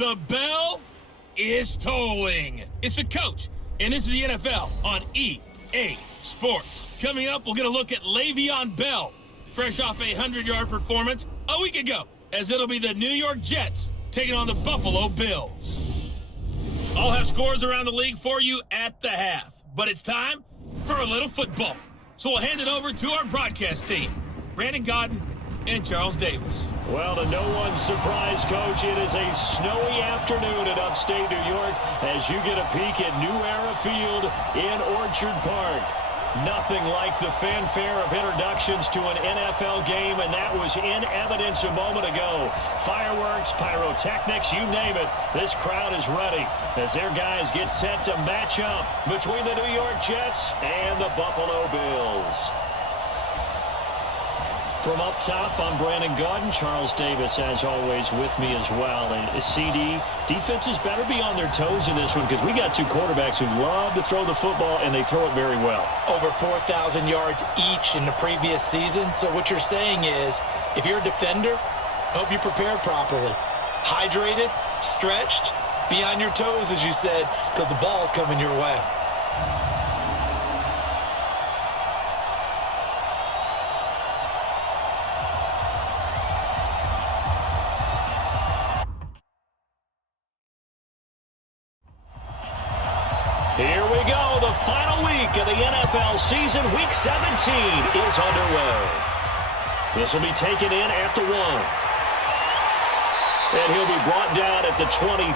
The bell is tolling. It's the coach, and this is the NFL on EA Sports. Coming up, we'll get a look at Le'Veon Bell, fresh off a 100-yard performance a week ago, as it'll be the New York Jets taking on the Buffalo Bills. I'll have scores around the league for you at the half, but it's time for a little football. So we'll hand it over to our broadcast team, Brandon Godden and Charles Davis. Well, to no one's surprise, Coach, it is a snowy afternoon in upstate New York as you get a peek at New Era Field in Orchard Park. Nothing like the fanfare of introductions to an NFL game, and that was in evidence a moment ago. Fireworks, pyrotechnics, you name it. This crowd is ready as their guys get set to match up between the New York Jets and the Buffalo Bills. From up top, I'm Brandon Godden. Charles Davis, as always, with me as well. And CD, defenses better be on their toes in this one because we got two quarterbacks who love to throw the football, and they throw it very well. Over 4,000 yards each in the previous season. So what you're saying is, if you're a defender, hope you prepared properly. Hydrated, stretched, be on your toes, as you said, because the ball's coming your way. Here we go. The final week of the NFL season. Week 17 is underway. This will be taken in at the 1. And he'll be brought down at the 23,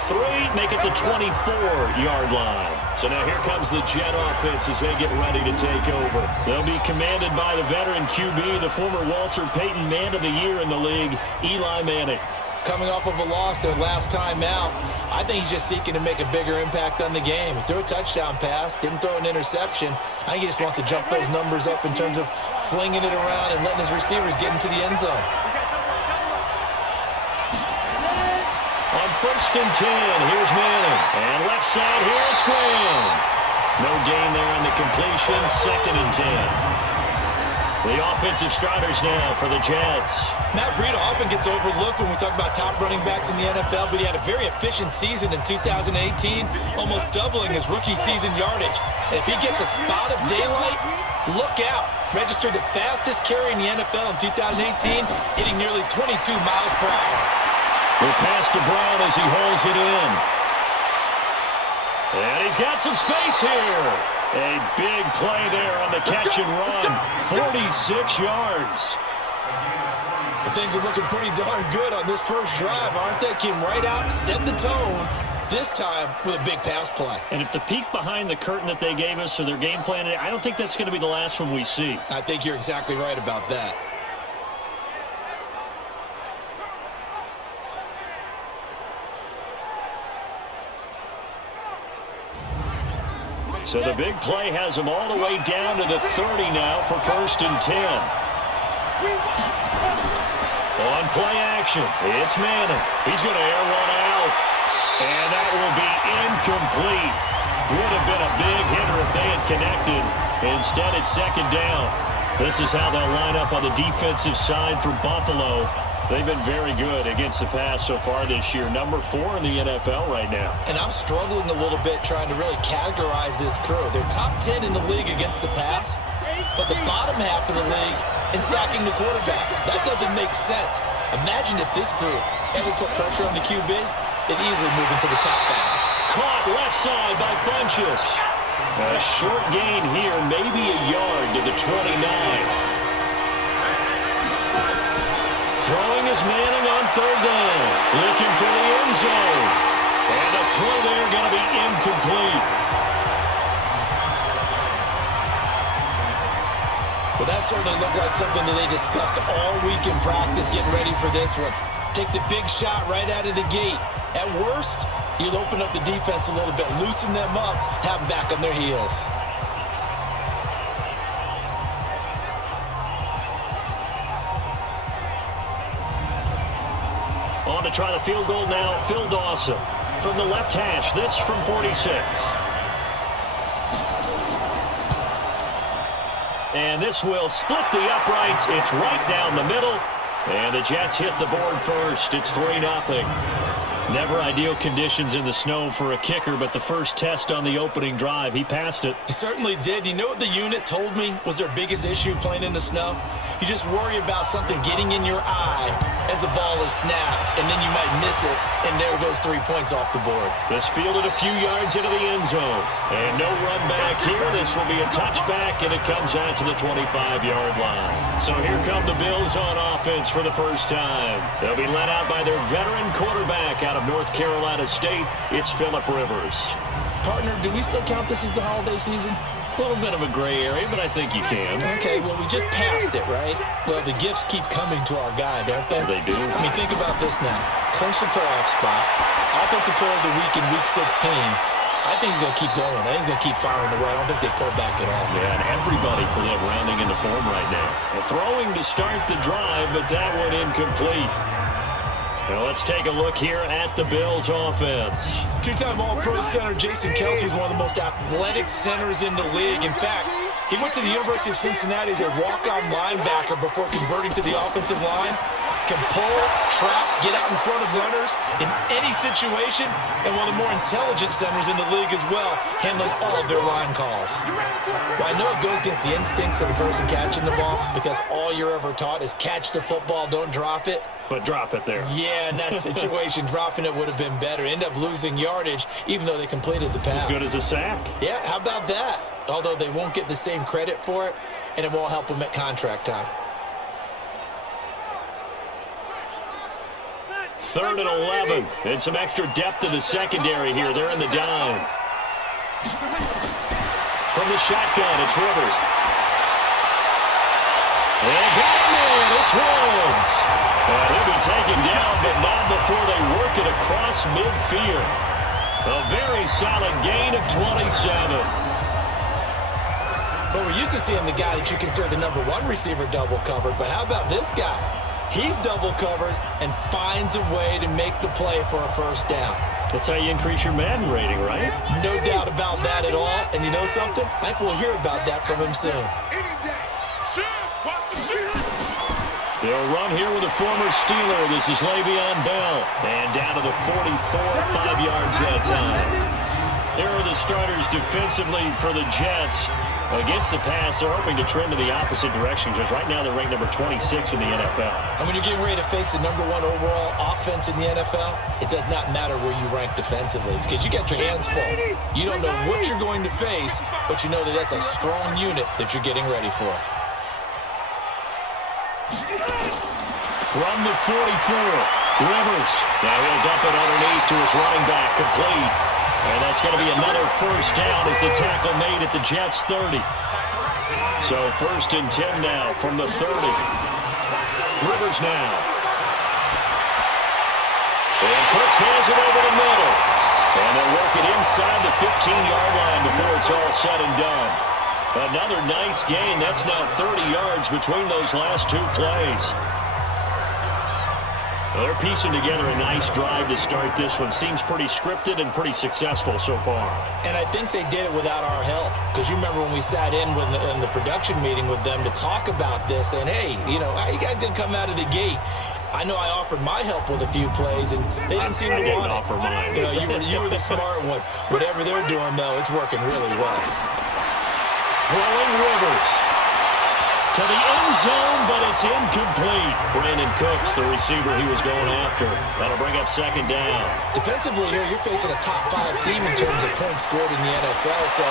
make it the 24-yard line. So now here comes the Jet offense as they get ready to take over. They'll be commanded by the veteran QB, the former Walter Payton Man of the Year in the league, Eli Manning. Coming off of a loss their last time out, I think he's just seeking to make a bigger impact on the game. He threw a touchdown pass, didn't throw an interception. I think he just wants to jump those numbers up in terms of flinging it around and letting his receivers get into the end zone. On 1st and 10, here's Manning. And left side here, it's Graham. No gain there on the completion, 2nd and 10. The offensive starters now for the Jets. Matt Breida often gets overlooked when we talk about top running backs in the NFL, but he had a very efficient season in 2018, almost doubling his rookie season yardage. And if he gets a spot of daylight, look out. Registered the fastest carry in the NFL in 2018, hitting nearly 22 miles per hour. The pass to Brown as he holds it in. And he's got some space here. A big play there on the catch and run. 46 yards. Things are looking pretty darn good on this first drive, aren't they? Came right out, set the tone, this time with a big pass play. And if the peek behind the curtain that they gave us or their game plan, I don't think that's going to be the last one we see. I think you're exactly right about that. So the big play has them all the way down to the 30 now for 1st and 10. On play action, it's Manning. He's going to air one out. And that will be incomplete. Would have been a big hitter if they had connected. Instead, it's 2nd down. This is how they'll line up on the defensive side for Buffalo. They've been very good against the pass so far this year. Number 4 in the NFL right now. And I'm struggling a little bit trying to really categorize this crew. They're top 10 in the league against the pass, but the bottom half of the league in sacking the quarterback. That doesn't make sense. Imagine if this group ever put pressure on the QB, they'd easily move into the top 5. Caught left side by Funchess. A short gain here, maybe a yard to the 29. Throwing is Manning on 3rd down. Looking for the end zone. And the throw there going to be incomplete. Well, that certainly looked like something that they discussed all week in practice, getting ready for this one. Take the big shot right out of the gate. At worst, you'll open up the defense a little bit, loosen them up, have them back on their heels. On to try the field goal now, Phil Dawson from the left hash. This from 46. And this will split the uprights. It's right down the middle. And the Jets hit the board first. It's 3-0. Never ideal conditions in the snow for a kicker, but the first test on the opening drive, he passed it. He certainly did. You know what the unit told me was their biggest issue playing in the snow? You just worry about something getting in your eye as the ball is snapped, and then you might miss it, and there goes 3 points off the board. This fielded a few yards into the end zone. And no run back here. This will be a touchback, and it comes out to the 25-yard line. So here come the Bills on offense for the first time. They'll be led out by their veteran quarterback out of North Carolina State. It's Phillip Rivers. Partner, do we still count this as the holiday season? A little bit of a gray area, but I think you can. Okay, well, we just passed it, right? Well, the gifts keep coming to our guy, don't they? They do. I mean, think about this now. Clinch the playoff spot. Offensive player of the week in Week 16. I think he's going to keep going. I think he's going to keep firing away. I don't think they pull back at all. Yeah, and everybody for them rounding into form right now. Well, throwing to start the drive, but that one incomplete. Now let's take a look here at the Bills offense. Two-time All-Pro center Jason Kelce is one of the most athletic centers in the league. In fact, he went to the University of Cincinnati as a walk-on linebacker before converting to the offensive line. Can pull, trap, get out in front of runners in any situation, and one of the more intelligent centers in the league as well, handling all of their line calls. Well, I know it goes against the instincts of the person catching the ball because all you're ever taught is catch the football, don't drop it. But drop it there. Yeah, in that situation, dropping it would have been better. End up losing yardage, even though they completed the pass. As good as a sack. Yeah, how about that? Although they won't get the same credit for it, and it won't help them at contract time. 3rd and 11. And some extra depth in the secondary here. They're in the dime. From the shotgun, it's Rivers. And got him in. It's Woods. He'll be taken down, but not before they work it across midfield. A very solid gain of 27. Well, we're used to seeing the guy that you consider the #1 receiver double covered, but how about this guy? He's double covered and finds a way to make the play for a first down. That's how you increase your Madden rating, right? No doubt about that at all. And you know something? I think we'll hear about that from him soon. They'll run here with a former Steeler. This is Le'Veon Bell. And down to the 44, 5 yards that time. Here are the starters defensively for the Jets. Against the pass, they're hoping to trend in the opposite direction because right now they're ranked number 26 in the NFL. And when you're getting ready to face the #1 overall offense in the NFL, it does not matter where you rank defensively because you got your hands full. You don't know what you're going to face, but you know that that's a strong unit that you're getting ready for. From the 44, Rivers. Now he'll dump it underneath to his running back, complete. And that's going to be another first down as the tackle made at the Jets' 30. So 1st and 10 now from the 30. Rivers now. And Cooks hands it over the middle. And they'll work it inside the 15-yard line before it's all said and done. Another nice gain. That's now 30 yards between those last two plays. Well, they're piecing together a nice drive to start this one. Seems pretty scripted and pretty successful so far. And I think they did it without our help. Because you remember when we sat in the production meeting with them to talk about this, and hey, you know, how you guys going to come out of the gate? I know I offered my help with a few plays, and they didn't seem to want it. I didn't offer mine. You know, you were the smart one. Whatever they're doing, though, it's working really well. Throwing Rivers to the end zone, but it's incomplete. Brandon Cooks, the receiver he was going after. That'll bring up 2nd down. Defensively here, you're facing a top 5 team in terms of points scored in the NFL. So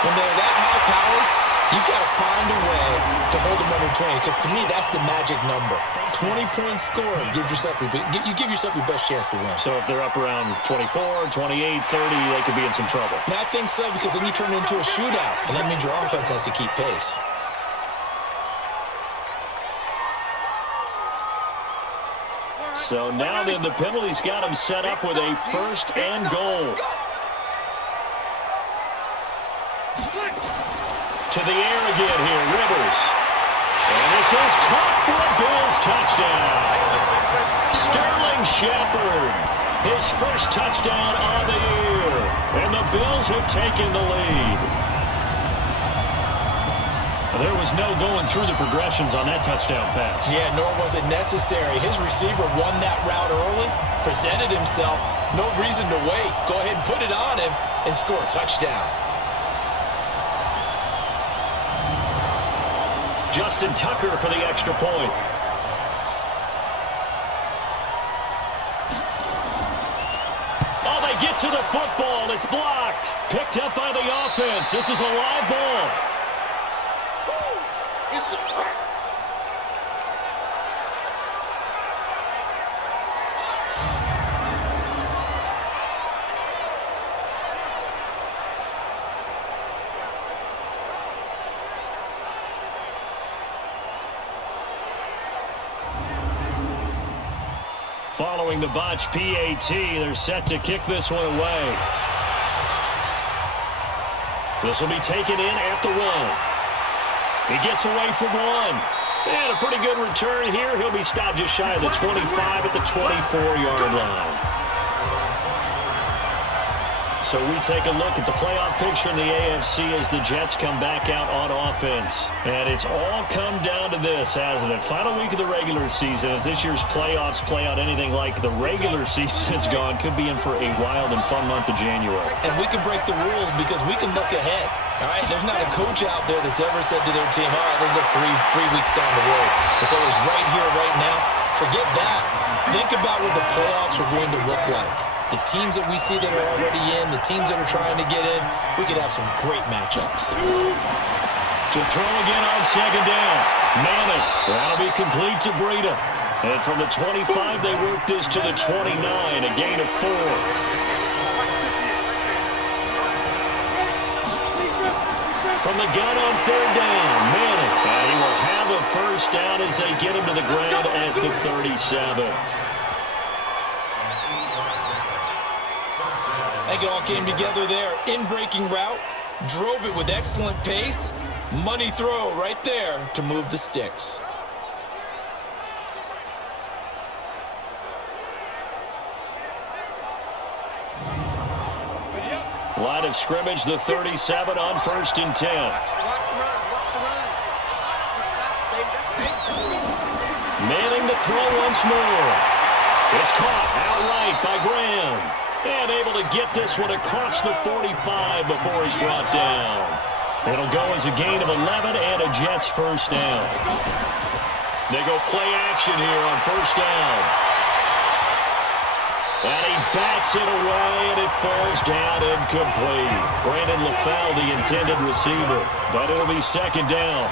when they're that high-powered, you've got to find a way to hold them under 20. Because to me, that's the magic number. 20-point scoring gives yourself you give yourself your best chance to win. So if they're up around 24, 28, 30, they could be in some trouble. And I think so, because then you turn it into a shootout, and that means your offense has to keep pace. So now then the penalty's got him set up with a 1st and goal. To the air again here, Rivers. And this is caught for a Bills touchdown. Sterling Shepard, his first touchdown on the year. And the Bills have taken the lead. There was no going through the progressions on that touchdown pass. Yeah, nor was it necessary. His receiver won that route early, presented himself, no reason to wait. Go ahead and put it on him and score a touchdown. Justin Tucker for the extra point. Oh, they get to the football. It's blocked. Picked up by the offense. This is a live ball. Following the botch PAT, they're set to kick this one away. This will be taken in at the 1. He gets away from 1. And a pretty good return here. He'll be stopped just shy of the 25 at the 24-yard line. So we take a look at the playoff picture in the AFC as the Jets come back out on offense. And it's all come down to this, hasn't it? Final week of the regular season, as this year's playoffs play out anything like the regular season has gone, could be in for a wild and fun month of January. And we can break the rules because we can look ahead. All right, there's not a coach out there that's ever said to their team, all right, let's look three weeks down the road. It's always right here, right now. Forget that. Think about what the playoffs are going to look like. The teams that we see that are already in, the teams that are trying to get in, we could have some great matchups. To throw again on second down. Madden. That'll be complete to Breida. And from the 25, they work this to the 29, a gain of 4. From the gun on third down, Madden. And he will have a first down as they get him to the ground at the 37. I think it all came together there. In-breaking route, drove it with excellent pace. Money throw right there to move the sticks. Line of scrimmage, the 37 on 1st and 10. Manning the throw once more. It's caught outright by Graham. And able to get this one across the 45 before he's brought down. It'll go as a gain of 11 and a Jets first down. They go play action here on first down. And he bats it away, and it falls down incomplete. Brandon LaFell, the intended receiver. But it'll be second down.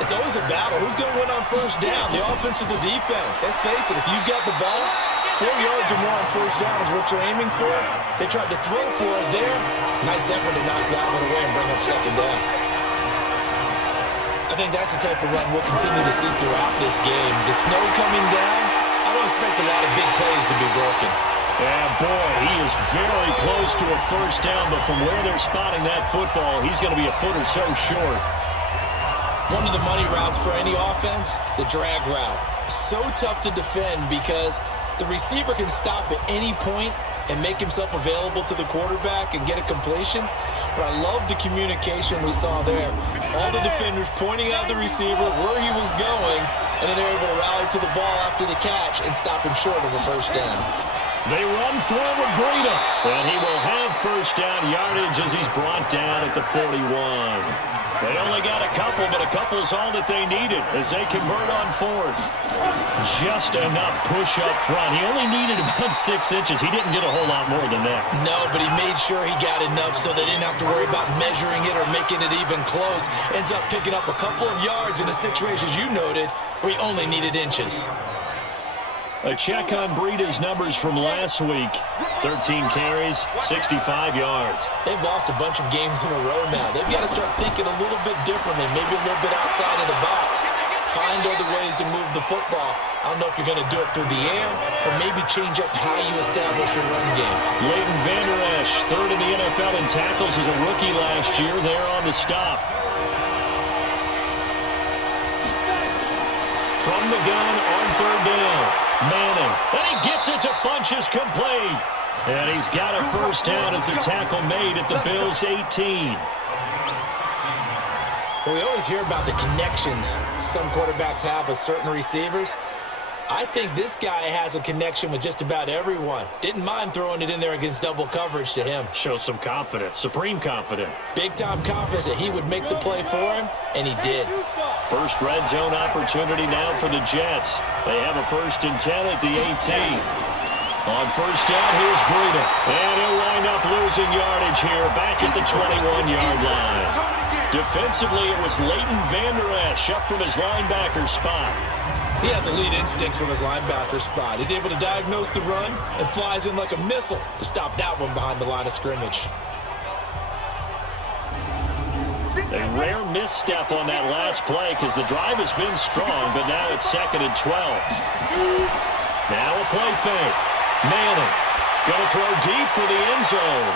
It's always a battle. Who's going to win on first down? The offense or the defense? Let's face it, if you've got the ball, 4 yards or more on first down is what you're aiming for. They tried to throw for it there. Nice effort to knock that one away and bring up second down. I think that's the type of run we'll continue to see throughout this game. The snow coming down, I don't expect a lot of big plays to be broken. Yeah, boy, he is very close to a first down, but from where they're spotting that football, he's going to be a foot or so short. One of the money routes for any offense, the drag route. So tough to defend because the receiver can stop at any point and make himself available to the quarterback and get a completion. But I love the communication we saw there. All the defenders pointing out the receiver, where he was going, and then they're able to rally to the ball after the catch and stop him short of a first down. They run forward, Breida, and he will have first down yardage as he's brought down at the 41. They only got a couple, but a couple's all that they needed as they convert on fourth. Just enough push up front. He only needed about 6 inches. He didn't get a whole lot more than that. No, but he made sure he got enough so they didn't have to worry about measuring it or making it even close. Ends up picking up a couple of yards in a situation, as you noted, where he only needed inches. A check on Breida's numbers from last week. 13 carries, 65 yards. They've lost a bunch of games in a row now. They've got to start thinking a little bit differently, maybe a little bit outside of the box. Find other ways to move the football. I don't know if you're going to do it through the air or maybe change up how you establish your run game. Leighton Vander Esch, third in the NFL in tackles as a rookie last year. There on the stop. From the gun on third down. Manning. And he gets it to Funchess complete. And he's got a first down as the tackle made at the Bills' 18. Well, we always hear about the connections some quarterbacks have with certain receivers. I think this guy has a connection with just about everyone. Didn't mind throwing it in there against double coverage to him. Shows some confidence, supreme confidence. Big-time confidence that he would make the play for him, and he did. First red zone opportunity now for the Jets. They have a 1st and 10 at the 18. On first down, here's Breida. And he'll wind up losing yardage here back at the 21-yard line. Defensively, it was Leighton Vander Esch up from his linebacker spot. He has elite instincts from his linebacker spot. He's able to diagnose the run and flies in like a missile to stop that one behind the line of scrimmage. A rare misstep on that last play because the drive has been strong, but now it's 2nd and 12. Now a play fake. Manning going to throw deep for the end zone.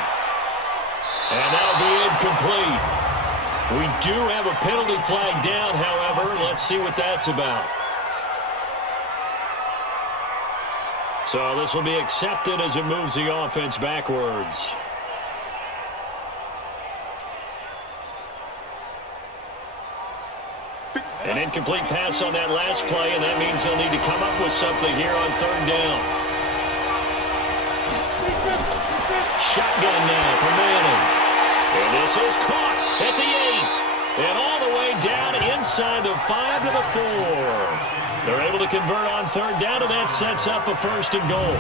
And that'll be incomplete. We do have a penalty flag down, however. Let's see what that's about. So this will be accepted as it moves the offense backwards. An incomplete pass on that last play, and that means they'll need to come up with something here on 3rd down. Shotgun now for Manning. And this is caught at the 8. And all the way down inside the 5 to the 4. They're able to convert on 3rd down, and that sets up a 1st and goal.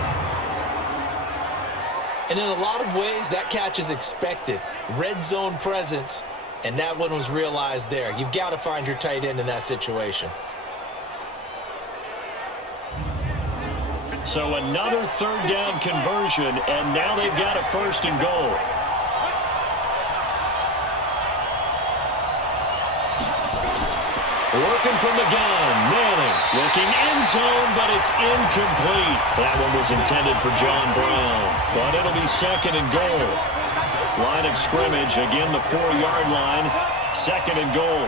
And in a lot of ways, that catch is expected. Red zone presence, and that one was realized there. You've got to find your tight end in that situation. So another 3rd down conversion, and now they've got a 1st and goal. Working from the gun, Manning looking end zone, but it's incomplete. That one was intended for John Brown, but it'll be 2nd and goal. Line of scrimmage, again the 4-yard line, 2nd and goal.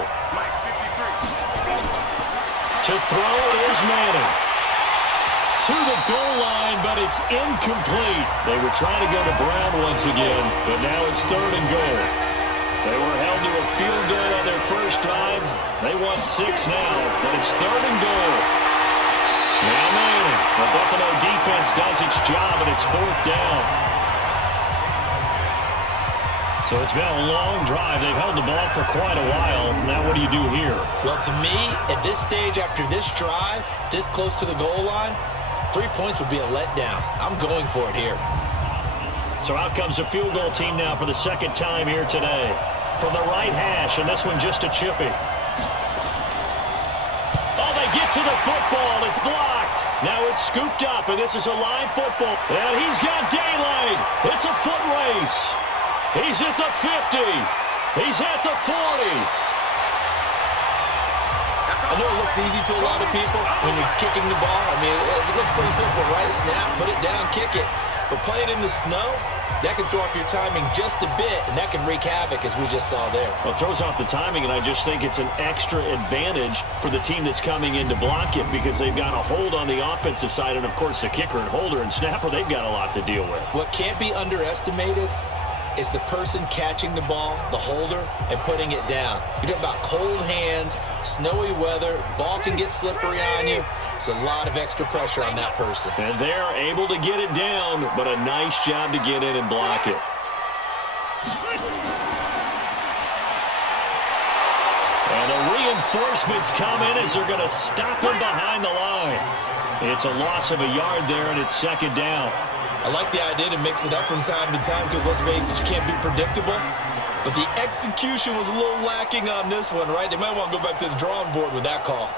To throw is Manning. To the goal line, but it's incomplete. They were trying to go to Brown once again, but now it's 3rd and goal. They were held to a field goal on their first drive. They want 6 now, but it's 3rd and goal. Now Manning. The Buffalo defense does its job, and it's 4th down. So it's been a long drive. They've held the ball for quite a while. Now what do you do here? Well, to me, at this stage after this drive, this close to the goal line, 3 points would be a letdown. I'm going for it here. So out comes a field goal team now for the 2nd time here today. From the right hash, and this one just a chippy. Oh, they get to the football. It's blocked. Now it's scooped up, and this is a live football. And he's got daylight. It's a foot race. He's at the 50. He's at the 40. I know it looks easy to a lot of people when you're kicking the ball. I mean, it looks pretty simple, right? Snap, put it down, kick it. But playing in the snow, that can throw off your timing just a bit, and that can wreak havoc, as we just saw there. Well, it throws off the timing, and I just think it's an extra advantage for the team that's coming in to block it because they've got a hold on the offensive side, and, of course, the kicker and holder and snapper, they've got a lot to deal with. What can't be underestimated is the person catching the ball, the holder, and putting it down. You're talking about cold hands, snowy weather, ball can get slippery on you. It's a lot of extra pressure on that person. And they're able to get it down, but a nice job to get in and block it. And the reinforcements come in as they're going to stop him behind the line. It's a loss of a yard there, and it's 2nd down. I like the idea to mix it up from time to time because, let's face it, you can't be predictable. But the execution was a little lacking on this one, right? They might want to go back to the drawing board with that call.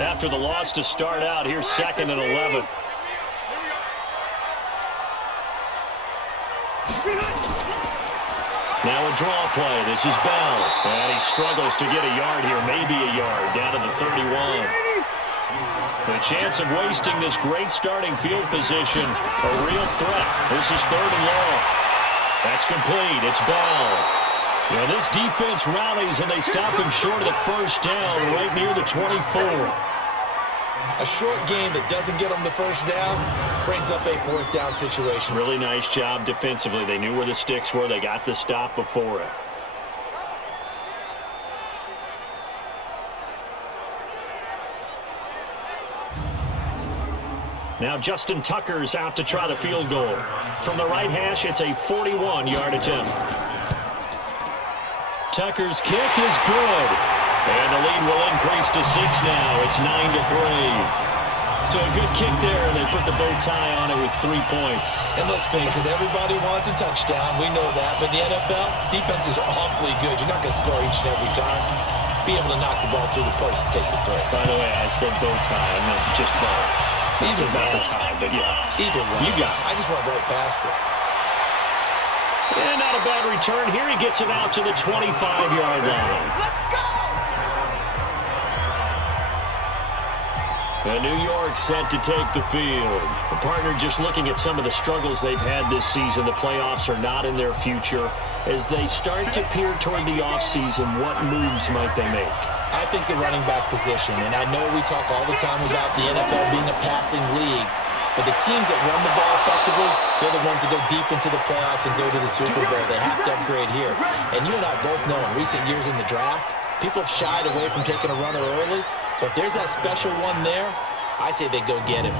After the loss to start out, here's 2nd and 11. Now a draw play. This is Bell. And he struggles to get a yard here, maybe a yard, down to the 31. The chance of wasting this great starting field position, a real threat. This is 3rd and long. That's complete. It's Bell. Yeah, this defense rallies, and they stop him short of the 1st down right near the 24. A short game that doesn't get them the first down brings up a fourth down situation. Really nice job defensively. They knew where the sticks were. They got the stop before it. Now Justin Tucker's out to try the field goal. From the right hash, it's a 41-yard attempt. Tucker's kick is good. And the lead will increase to 6 now. It's 9-3. So a good kick there, and they put the bow tie on it with 3 points. And let's face it, everybody wants a touchdown. We know that. But the NFL, defenses are awfully good. You're not going to score each and every time. Be able to knock the ball through the post and take the throw. By the way, I said bow tie. I meant just bow. Either not way. the tie, but yeah. Either way. You got it. I just went right past it. And not a bad return. Here he gets it out to the 25-yard line. Let's go! And New York set to take the field. The partner just looking at some of the struggles they've had this season. The playoffs are not in their future. As they start to peer toward the offseason, what moves might they make? I think the running back position, and I know we talk all the time about the NFL being a passing league, but the teams that run the ball effectively, they're the ones that go deep into the playoffs and go to the Super Bowl. They have to upgrade here. And you and I both know in recent years in the draft, people have shied away from taking a runner early, but if there's that special one there, I say they go get him.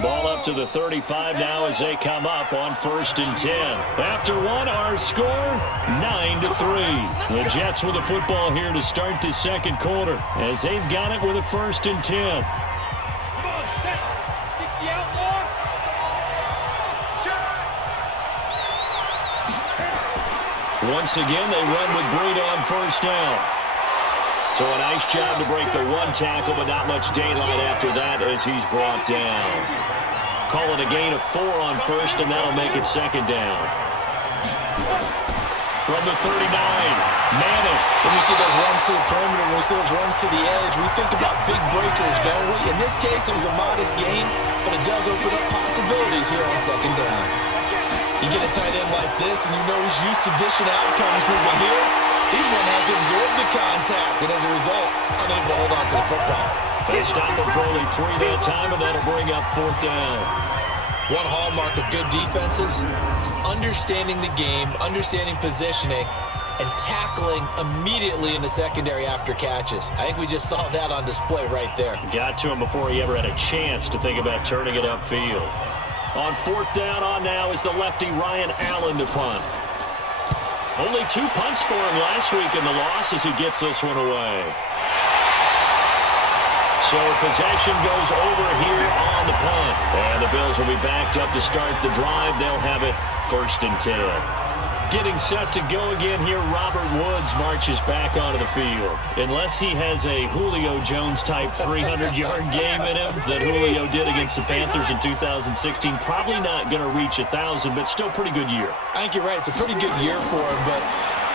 Ball up to the 35 now as they come up on 1st and 10. After one, our score, 9-3. The Jets with the football here to start the second quarter as they've got it with a 1st and 10. Once again, they run with Breida on 1st down. So a nice job to break the one tackle, but not much daylight after that as he's brought down. Call it a gain of 4 on 1st, and that'll make it 2nd down. From the 39, Madden. When we see those runs to the perimeter, when we see those runs to the edge, we think about big breakers, don't we? In this case, it was a modest gain, but it does open up possibilities here on 2nd down. You get a tight end like this, and you know he's used to dishing out punishment, but here, he's going to have to absorb the contact, and as a result, unable to hold on to the football. They stop him for only 3 that time, and that'll bring up 4th down. One hallmark of good defenses is understanding the game, understanding positioning, and tackling immediately in the secondary after catches. I think we just saw that on display right there. Got to him before he ever had a chance to think about turning it upfield. On 4th down on now is the lefty Ryan Allen to punt. Only 2 punts for him last week in the loss as he gets this one away. So possession goes over here on the punt. And the Bills will be backed up to start the drive. They'll have it 1st and 10. Getting set to go again here, Robert Woods marches back onto the field. Unless he has a Julio Jones-type 300-yard game in him that Julio did against the Panthers in 2016, probably not going to reach 1,000, but still pretty good year. I think you're right. It's a pretty good year for him, but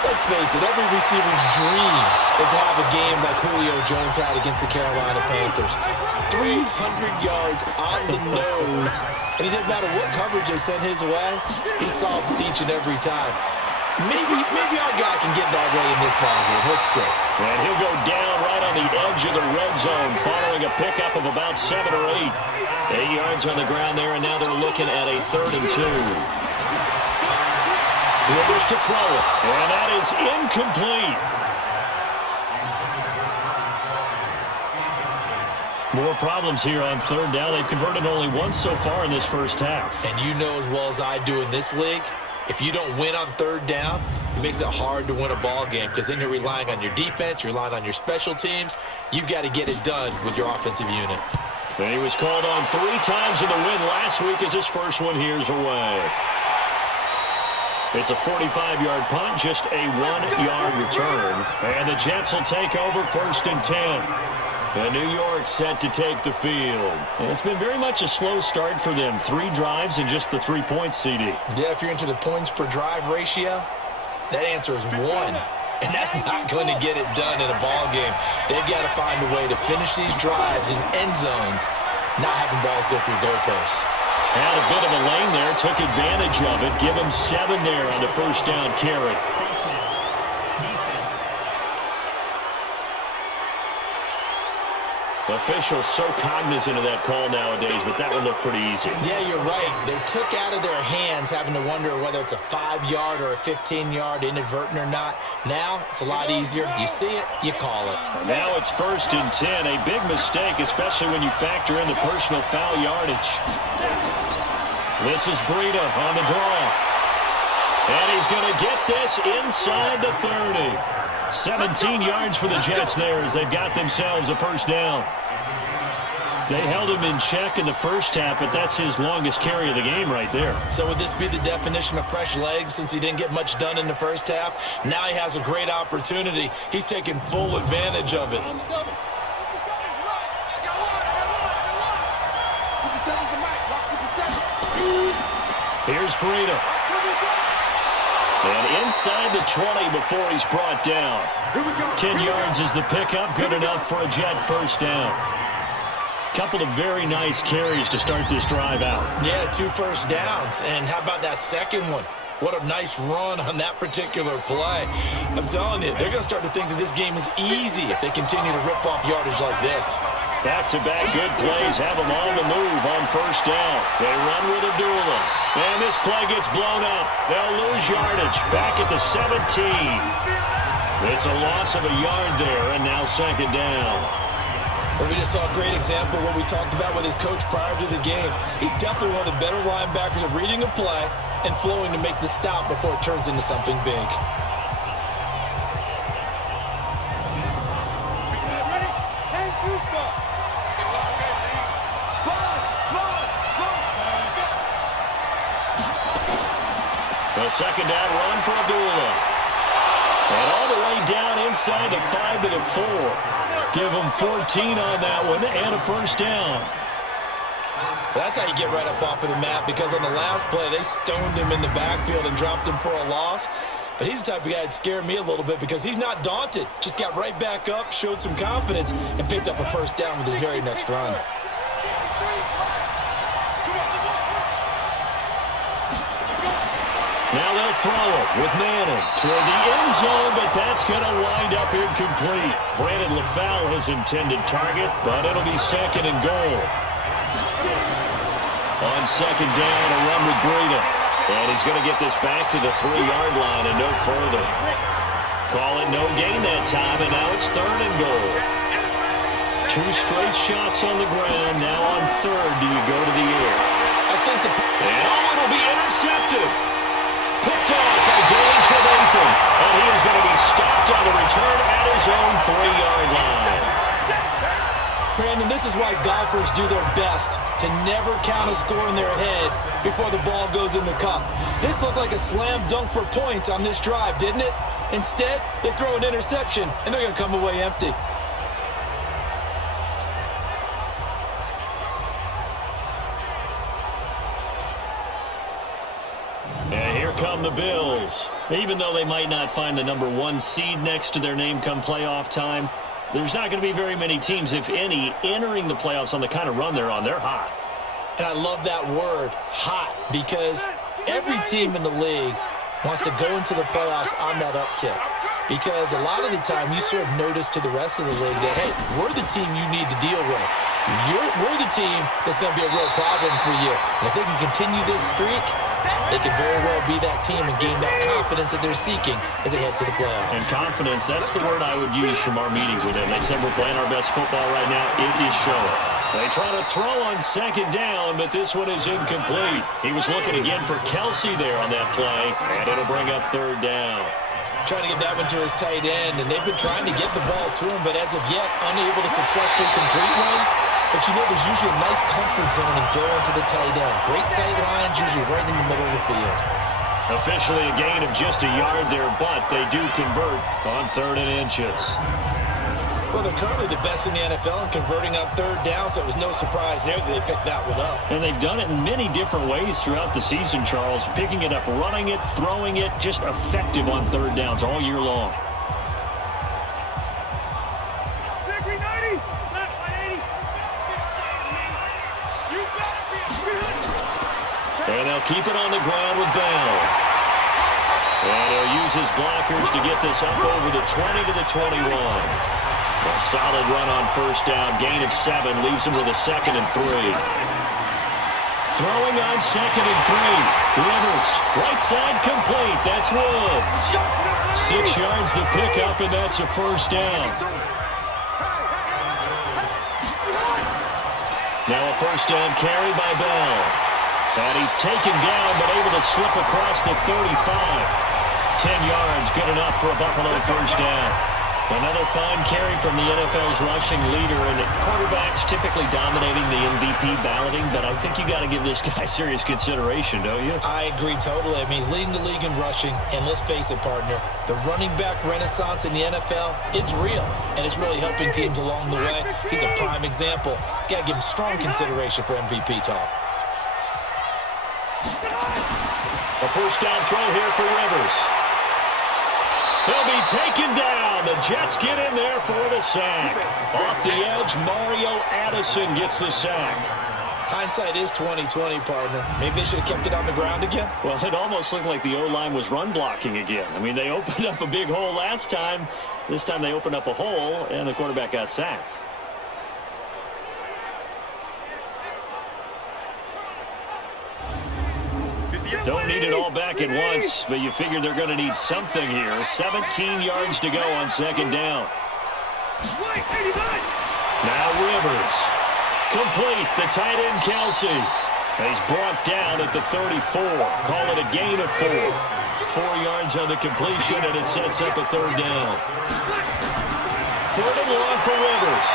let's face it, every receiver's dream is to have a game like Julio Jones had against the Carolina Panthers. It's 300 yards on the nose, and it didn't matter what coverage they sent his way, he solved it each and every time. Maybe our guy can get that way in this ballgame. Let's see. And he'll go down right on the edge of the red zone following a pickup of about 7 or 8. 8 yards on the ground there, and now they're looking at a 3rd and 2. Rivers to throw it, and that is incomplete. More problems here on 3rd down. They've converted only once so far in this first half. And you know as well as I do in this league, if you don't win on 3rd down, it makes it hard to win a ball game because then you're relying on your defense, you're relying on your special teams. You've got to get it done with your offensive unit. And he was called on 3 times in the win last week as his first one here's away. It's a 45-yard punt, just a 1-yard return. And the Jets will take over 1st and 10. And New York set to take the field. And it's been very much a slow start for them. 3 drives and just the 3 points, CD. Yeah, if you're into the points per drive ratio, that answer is 1. And that's not going to get it done in a ball game. They've got to find a way to finish these drives in end zones, not having balls go through goalposts. Had a bit of a lane there, took advantage of it. Give him 7 there on the 1st down carry. Officials so cognizant of that call nowadays, but that would look pretty easy. Yeah, you're right. They took out of their hands having to wonder whether it's a 5-yard or a 15-yard, inadvertent or not. Now, it's a lot easier. You see it, you call it. Now it's 1st and 10. A big mistake, especially when you factor in the personal foul yardage. This is Breida on the draw. And he's going to get this inside the 30. 17 yards for the Jets there as they've got themselves a first down. They held him in check in the first half, but that's his longest carry of the game right there. So would this be the definition of fresh legs since he didn't get much done in the first half? Now he has a great opportunity. He's taking full advantage of it. Here's Breida. And inside the 20 before he's brought down. 10 yards is the pickup, good enough for a Jet first down. Couple of very nice carries to start this drive out. Yeah, 2 first downs. And how about that second one? What a nice run on that particular play. I'm telling you, they're going to start to think that this game is easy if they continue to rip off yardage like this. Back-to-back good plays have them on the move on first down. They run with Abdullah. And this play gets blown up. They'll lose yardage back at the 17. It's a loss of a yard there, and now second down. Well, we just saw a great example of what we talked about with his coach prior to the game. He's definitely one of the better linebackers at reading a play and flowing to make the stop before it turns into something big. A second down run for Abdullah. And all the way down inside the 5 to the 4. Give him 14 on that one and a first down. That's how you get right up off of the map, because on the last play, they stoned him in the backfield and dropped him for a loss. But he's the type of guy that scared me a little bit because he's not daunted. Just got right back up, showed some confidence, and picked up a first down with his very next run. Now they'll throw it with Madden toward the end zone, but that's going to wind up incomplete. Brandon LaFell his intended target, but it'll be second and goal. On second down, a run with Breida. And he's going to get this back to the 3-yard line and no further. Call it no gain that time, and now it's third and goal. 2 straight shots on the ground. Now on third, do you go to the air? I think and it'll be intercepted. Picked off by Danny Trevathan. And he is going to be stopped on the return at his own 3-yard line. Brandon, this is why golfers do their best to never count a score in their head before the ball goes in the cup. This looked like a slam dunk for points on this drive, didn't it? Instead, they throw an interception, and they're going to come away empty. And here come the Bills. Even though they might not find the number 1 seed next to their name come playoff time, there's not going to be very many teams, if any, entering the playoffs on the kind of run they're on. They're hot. And I love that word, hot, because every team in the league wants to go into the playoffs on that uptick. Because a lot of the time you serve notice to the rest of the league that, hey, we're the team you need to deal with. We're the team that's going to be a real problem for you. And if they can continue this streak, they can very well be that team and gain that confidence that they're seeking as they head to the playoffs. And confidence, that's the word I would use from our meetings with them. They said we're playing our best football right now. It is showing. They try to throw on second down, but this one is incomplete. He was looking again for Kelsey there on that play, and it'll bring up third down. Trying to get that one to his tight end, and they've been trying to get the ball to him, but as of yet, unable to successfully complete one. But you know, there's usually a nice comfort zone in throwing to the tight end. Great sight lines, usually right in the middle of the field. Officially a gain of just a yard there, but they do convert on 3rd and inches. Well, they're currently the best in the NFL in converting on third down, so it was no surprise there that they picked that one up. And they've done it in many different ways throughout the season, Charles. Picking it up, running it, throwing it, just effective on third downs all year long. And they'll keep it on the ground with Bell. And he'll use his blockers to get this up over the 20 to the 21. A solid run on first down. Gain of 7 leaves him with a 2nd and 3. Throwing on 2nd and 3. Rivers, right side complete. That's Woods. 6 yards the pickup, and that's a first down. Now a first down carry by Bell. And he's taken down, but able to slip across the 35. 10 yards, good enough for a Buffalo first down. Another fine carry from the NFL's rushing leader, and quarterbacks typically dominating the MVP balloting, but I think you got to give this guy serious consideration, don't you? I agree totally. I mean, he's leading the league in rushing, and let's face it, partner, the running back renaissance in the NFL, it's real, and it's really helping teams along the way. He's a prime example. Got to give him strong consideration for MVP talk. A first down throw here for Rivers. He'll be taken down. The Jets get in there for the sack. Off the edge, Mario Addison gets the sack. Hindsight is 20/20, partner. Maybe they should have kept it on the ground again. Well, it almost looked like the O-line was run blocking again. I mean, they opened up a big hole last time. This time they opened up a hole, and the quarterback got sacked. Don't need it all back at once, but you figure they're going to need something here. 17 yards to go on 2nd down. Now Rivers. Complete. The tight end, Kelsey. He's brought down at the 34. Call it a gain of 4. 4 yards on the completion, and it sets up a 3rd down. 3rd and long for Rivers.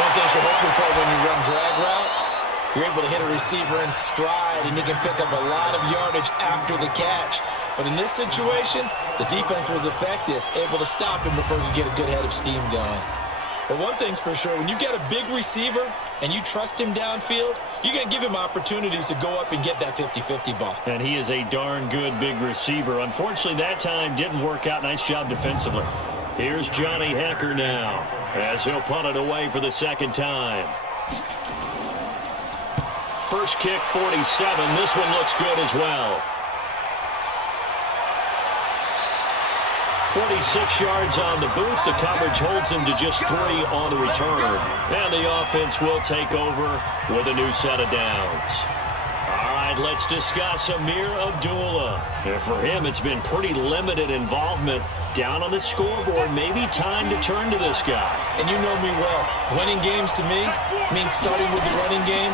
One thing you're hoping for when you run drag routes, you're able to hit a receiver in stride, and you can pick up a lot of yardage after the catch. But in this situation, the defense was effective, able to stop him before he could get a good head of steam going. But one thing's for sure, when you get a big receiver and you trust him downfield, you're going to give him opportunities to go up and get that 50-50 ball. And he is a darn good big receiver. Unfortunately, that time didn't work out. Nice job defensively. Here's Johnny Hecker now, as he'll punt it away for the 2nd time. First kick, 47. This one looks good as well. 46 yards on the boot. The coverage holds him to just 3 on the return. And the offense will take over with a new set of downs. All right, let's discuss Amir Abdullah. And for him, it's been pretty limited involvement down on the scoreboard. Maybe time to turn to this guy. And you know me well. Winning games to me means starting with the running game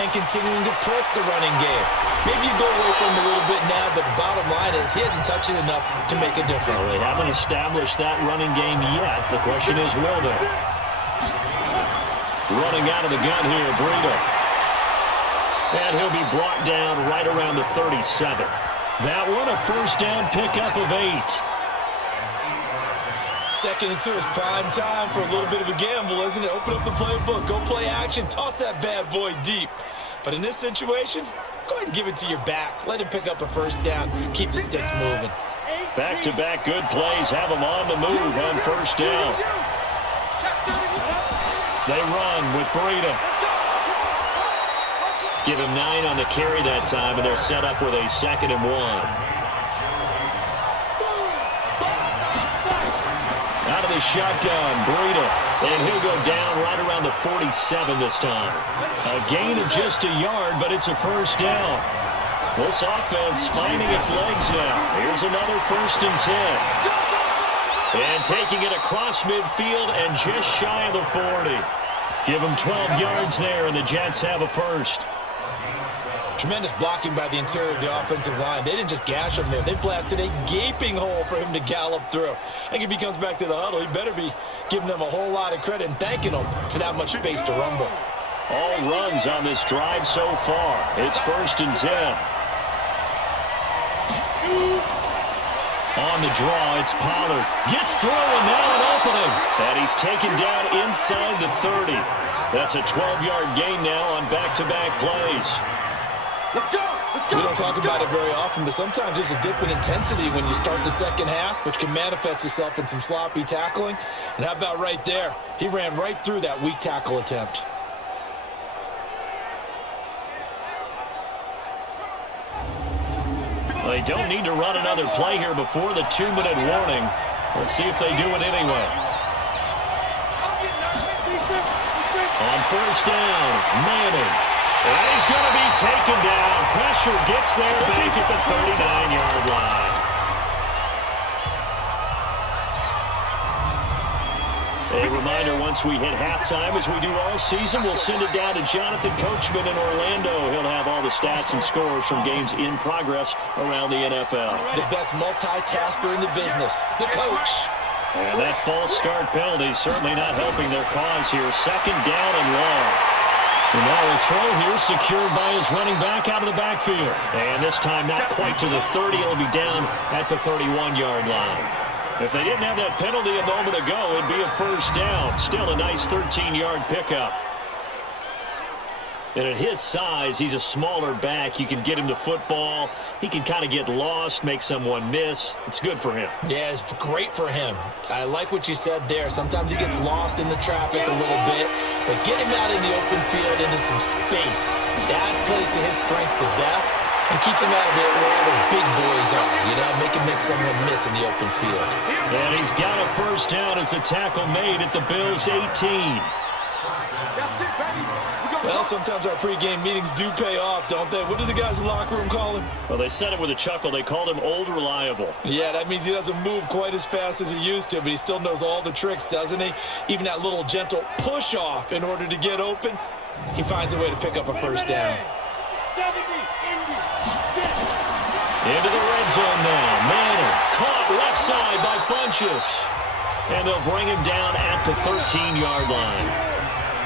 and continuing to press the running game. Maybe you go away from him a little bit now, but the bottom line is he hasn't touched it enough to make a difference. Well, they haven't established that running game yet. The question is, will they? Running out of the gun here, Breida. And he'll be brought down right around the 37. That one, a first down pickup of 8. 2nd and 2 is prime time for a little bit of a gamble, isn't it? Open up the playbook, go play action, toss that bad boy deep. But in this situation, go ahead and give it to your back. Let him pick up a first down. Keep the sticks moving. Back-to-back good plays have him on the move on first down. They run with Breida. Give him 9 on the carry that time, and they're set up with a 2nd and 1. Out of the shotgun, Breida, and he'll go down right around the 47 this time. A gain of just a yard, but it's a first down. This offense finding its legs now. Here's another 1st and 10. And taking it across midfield and just shy of the 40. Give them 12 yards there, and the Jets have a first. Tremendous blocking by the interior of the offensive line. They didn't just gash him there. They blasted a gaping hole for him to gallop through. I think if he comes back to the huddle, he better be giving them a whole lot of credit and thanking them for that much space to rumble. All runs on this drive so far. It's 1st and 10. On the draw, it's Pollard. Gets through, and now an opening. And he's taken down inside the 30. That's a 12-yard gain now on back-to-back plays. We don't talk about it very often, but sometimes there's a dip in intensity when you start the second half, which can manifest itself in some sloppy tackling. And how about right there? He ran right through that weak tackle attempt. They don't need to run another play here before the 2-minute warning. Let's see if they do it anyway. first down. Madden. And he's going to be taken down. Pressure gets there back at the 39-yard line. A reminder, once we hit halftime, as we do all season, we'll send it down to Jonathan Coachman in Orlando. He'll have all the stats and scores from games in progress around the NFL. The best multitasker in the business, the coach. And that false start penalty certainly not helping their cause here. Second down and long. And now a throw here secured by his running back out of the backfield. And this time not quite to the 30. It'll be down at the 31-yard line. If they didn't have that penalty a moment ago, it'd be a first down. Still a nice 13-yard pickup. And at his size, he's a smaller back. You can get him the football. He can kind of get lost, make someone miss. It's good for him. Yeah, it's great for him. I like what you said there. Sometimes he gets lost in the traffic a little bit, but get him out in the open field into some space. That plays to his strengths the best and keeps him out of it where all the big boys are, you know, make someone miss in the open field. And he's got a first down as a tackle made at the Bills' 18. Well, sometimes our pregame meetings do pay off, don't they? What do the guys in the locker room call him? Well, they said it with a chuckle. They called him Old Reliable. Yeah, that means he doesn't move quite as fast as he used to, but he still knows all the tricks, doesn't he? Even that little gentle push-off in order to get open, he finds a way to pick up a first down. Into the red zone now. Madden caught left side by Funchess. And they'll bring him down at the 13-yard line.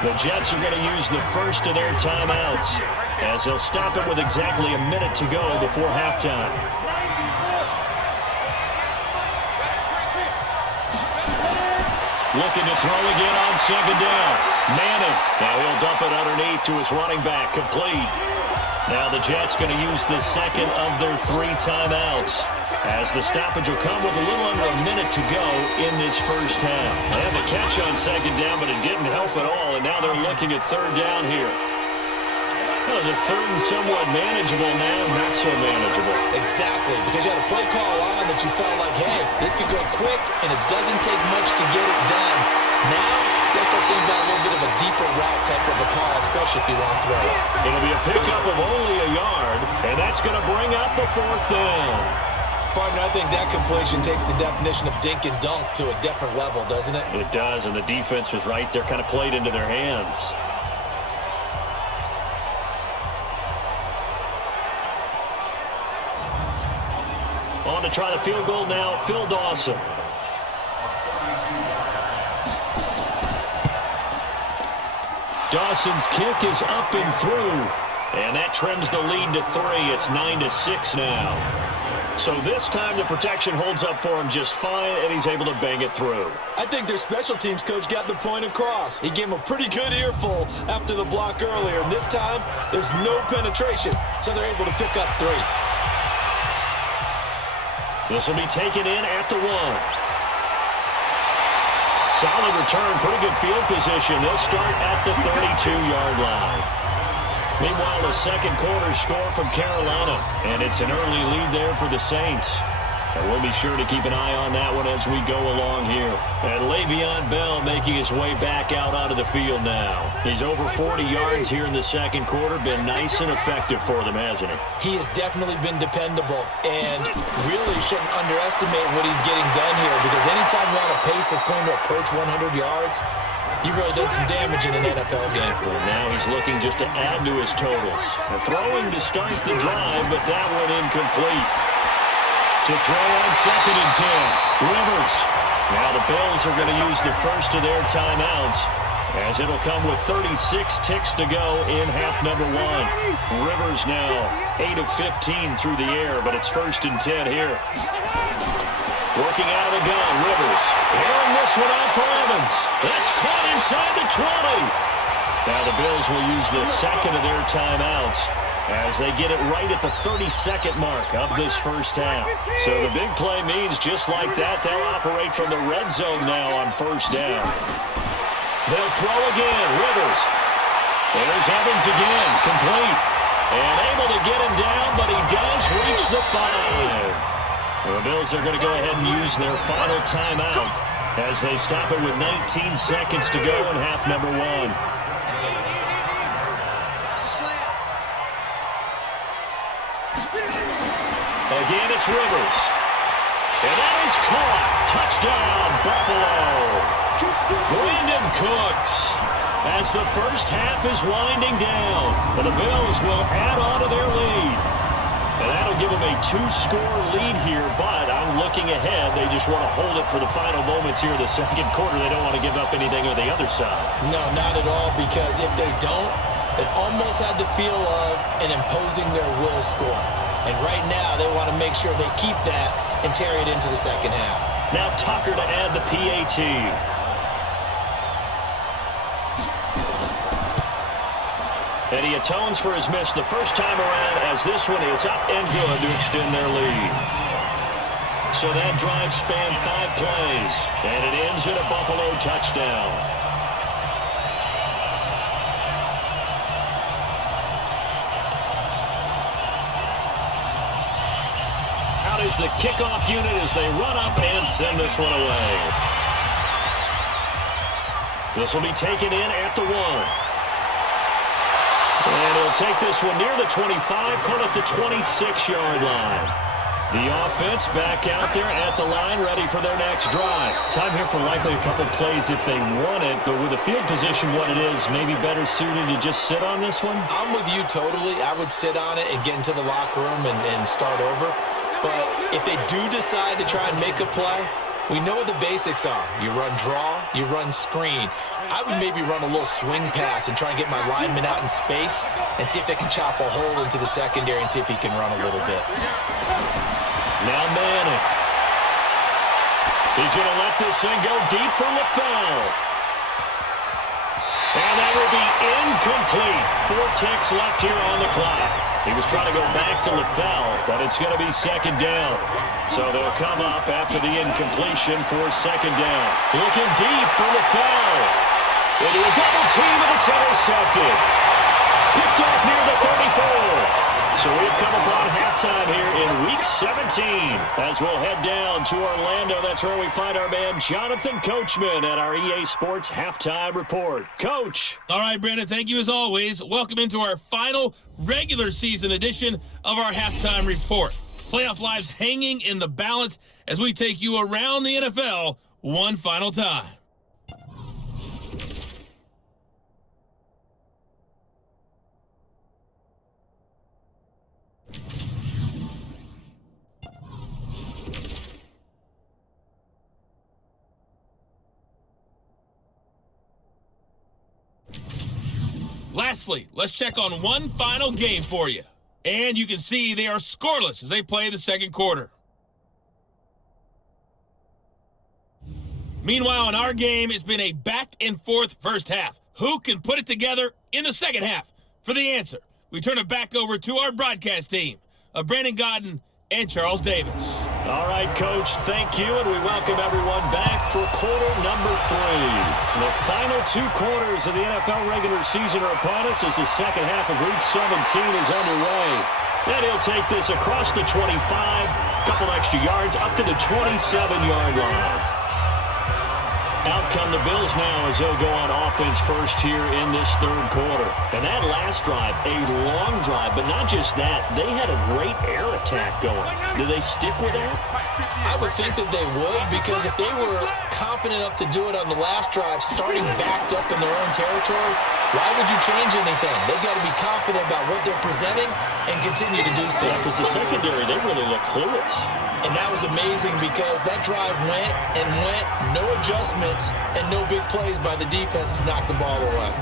The Jets are going to use the first of their timeouts as they'll stop it with exactly a minute to go before halftime. Looking to throw again on second down. Madden. Now he'll dump it underneath to his running back. Complete. Now the Jets going to use the second of their 3 timeouts as the stoppage will come with a little under a minute to go in this first half. They had the catch on second down, but it didn't help at all, and now they're looking at third down here. That was a third and somewhat manageable, now not so manageable. Exactly, because you had a play call on that you felt like, hey, this could go quick, and it doesn't take much to get it done. Now, just start thinking about a little bit of a deeper route type of a call, especially if you want to throw it. It'll be a pickup of only a yard, and that's going to bring up the fourth down. Partner, I think that completion takes the definition of dink and dunk to a different level, doesn't it? It does, and the defense was right there, kind of played into their hands. On to try the field goal now, Phil Dawson. Dawson's kick is up and through, and that trims the lead to 3. It's 9-6 now. So this time the protection holds up for him just fine, and he's able to bang it through. I think their special teams coach got the point across. He gave him a pretty good earful after the block earlier, and this time there's no penetration, so they're able to pick up 3. This will be taken in at the 1. Solid return, pretty good field position. They'll start at the 32-yard line. Meanwhile, a second quarter score from Carolina, and it's an early lead there for the Saints. And we'll be sure to keep an eye on that one as we go along here. And Le'Veon Bell making his way back out onto the field now. He's over 40 yards here in the second quarter. Been nice and effective for them, hasn't he? He has definitely been dependable, and really shouldn't underestimate what he's getting done here, because anytime you're on a pace that's going to approach 100 yards, you really did some damage in an NFL game. Well, now he's looking just to add to his totals. Throwing to start the drive, but that one incomplete. To throw on second and 10. Rivers. Now the Bills are going to use the first of their timeouts, as it'll come with 36 ticks to go in half number 1. Rivers now 8 of 15 through the air, but it's first and 10 here. Working out of the gun, Rivers. Airing this one out for Evans. That's caught inside the 20. Now the Bills will use the second of their timeouts as they get it right at the 32nd mark of this first half. So the big play means just like that, they'll operate from the red zone now on first down. They'll throw again, Rivers. There's Evans again, complete. And able to get him down, but he does reach the 5. The Bills are going to go ahead and use their final timeout as they stop it with 19 seconds to go in half number 1. Again, it's Rivers. And that is caught. Touchdown, Buffalo. Brandon Cooks. As the first half is winding down, and the Bills will add on to their lead. And that'll give them a 2-score lead here, but I'm looking ahead. They just want to hold it for the final moments here in the second quarter. They don't want to give up anything on the other side. No, not at all, because if they don't, it almost had the feel of an imposing their will score. And right now, they want to make sure they keep that and carry it into the second half. Now Tucker to add the PAT. And he atones for his miss the first time around, as this one is up and good to extend their lead. So that drive spanned 5 plays, and it ends in a Buffalo touchdown. Out is the kickoff unit as they run up and send this one away. This will be taken in at the 1. And he'll take this one near the 25, call it the 26-yard line. The offense back out there at the line, ready for their next drive. Time here for likely a couple plays if they want it, but with the field position what it is, maybe better suited to just sit on this one? I'm with you totally. I would sit on it and get into the locker room and start over. But if they do decide to try and make a play, we know what the basics are. You run draw, you run screen. I would maybe run a little swing pass and try and get my lineman out in space and see if they can chop a hole into the secondary and see if he can run a little bit. Now Manning. He's going to let this thing go deep for LaFell. And that will be incomplete. 4 ticks left here on the clock. He was trying to go back to LaFell, but it's going to be second down. So they'll come up after the incompletion for second down. Looking deep for LaFell. Into a double team, and it's intercepted. Picked off near the 34. So we've come upon halftime here in Week 17. As we'll head down to Orlando, that's where we find our man Jonathan Coachman at our EA Sports Halftime Report. Coach. All right, Brandon, thank you as always. Welcome into our final regular season edition of our Halftime Report. Playoff lives hanging in the balance as we take you around the NFL one final time. Lastly, let's check on one final game for you. And you can see they are scoreless as they play the second quarter. Meanwhile, in our game, it's been a back-and-forth first half. Who can put it together in the second half? For the answer, we turn it back over to our broadcast team of Brandon Godden and Charles Davis. All right, Coach, thank you, and we welcome everyone back for quarter number 3. The final 2 quarters of the NFL regular season are upon us as the second half of Week 17 is underway. And he'll take this across the 25, couple extra yards, up to the 27-yard line. Out come the Bills now as they'll go on offense first here in this third quarter. And that last drive, a long drive, but not just that. They had a great air attack going. Do they stick with that? I would think that they would, because if they were confident enough to do it on the last drive, starting backed up in their own territory, why would you change anything? They've got to be confident about what they're presenting and continue to do so. Yeah, because the secondary, they really look clueless. And that was amazing because that drive went and went, no adjustments, and no big plays by the defense to knock the ball away.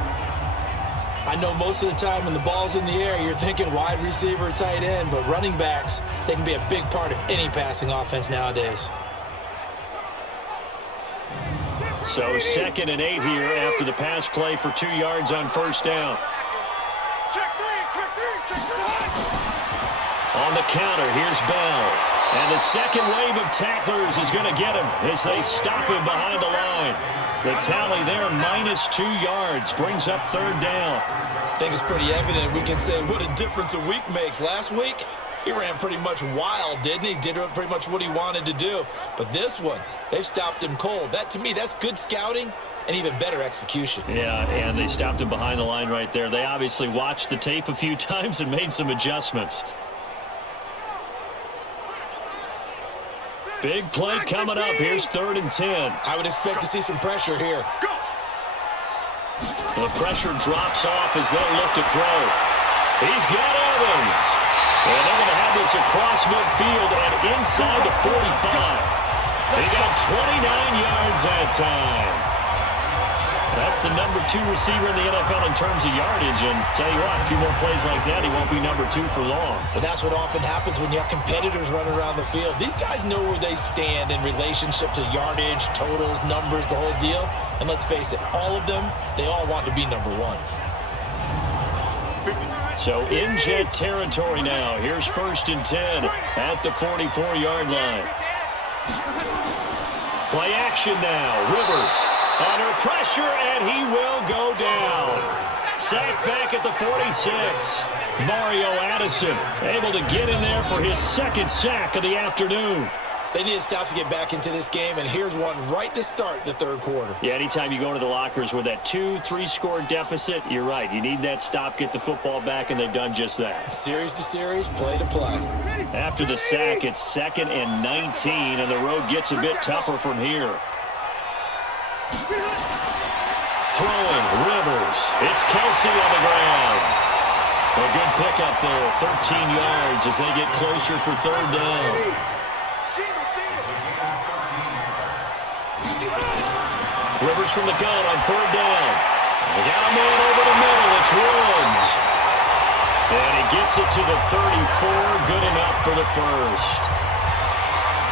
I know most of the time when the ball's in the air, you're thinking wide receiver, tight end, but running backs, they can be a big part of any passing offense nowadays. So 2nd and 8 here after the pass play for 2 yards on first down. On the counter, here's Bell. And the second wave of tacklers is going to get him as they stop him behind the line. The tally there, -2 yards, brings up third down. I think it's pretty evident. We can say what a difference a week makes. Last week, he ran pretty much wild, didn't he? Did pretty much what he wanted to do. But this one, they've stopped him cold. That, to me, that's good scouting and even better execution. Yeah, and they stopped him behind the line right there. They obviously watched the tape a few times and made some adjustments. Big play coming up. Here's 3rd and 10. I would expect to see some pressure here. The pressure drops off as they'll look to throw. He's got Evans. And they're going to have this across midfield and inside the 45. They got 29 yards that time. That's the number 2 receiver in the NFL in terms of yardage. And tell you what, a few more plays like that, he won't be number 2 for long. But that's what often happens when you have competitors running around the field. These guys know where they stand in relationship to yardage, totals, numbers, the whole deal. And let's face it, all of them, they all want to be number 1. So in Jet territory now. Here's 1st and 10 at the 44-yard line. Play action now. Rivers under pressure, and he will go down. Sacked back at the 46. Mario Addison able to get in there for his 2nd sack of the afternoon. They need to stop to get back into this game, and here's one right to start the 3rd quarter. Yeah, anytime you go into the lockers with that 2-3 score deficit, you're right. You need that stop, get the football back, and they've done just that. Series to series, play to play. After the sack, it's 2nd and 19, and the road gets a bit tougher from here. Throwing, Rivers. It's Kelsey on the ground. A good pickup there, 13 yards as they get closer for 3rd down. Rivers from the gun on 3rd down. They got a man over the middle. It's Woods. And he gets it to the 34. Good enough for the 1st.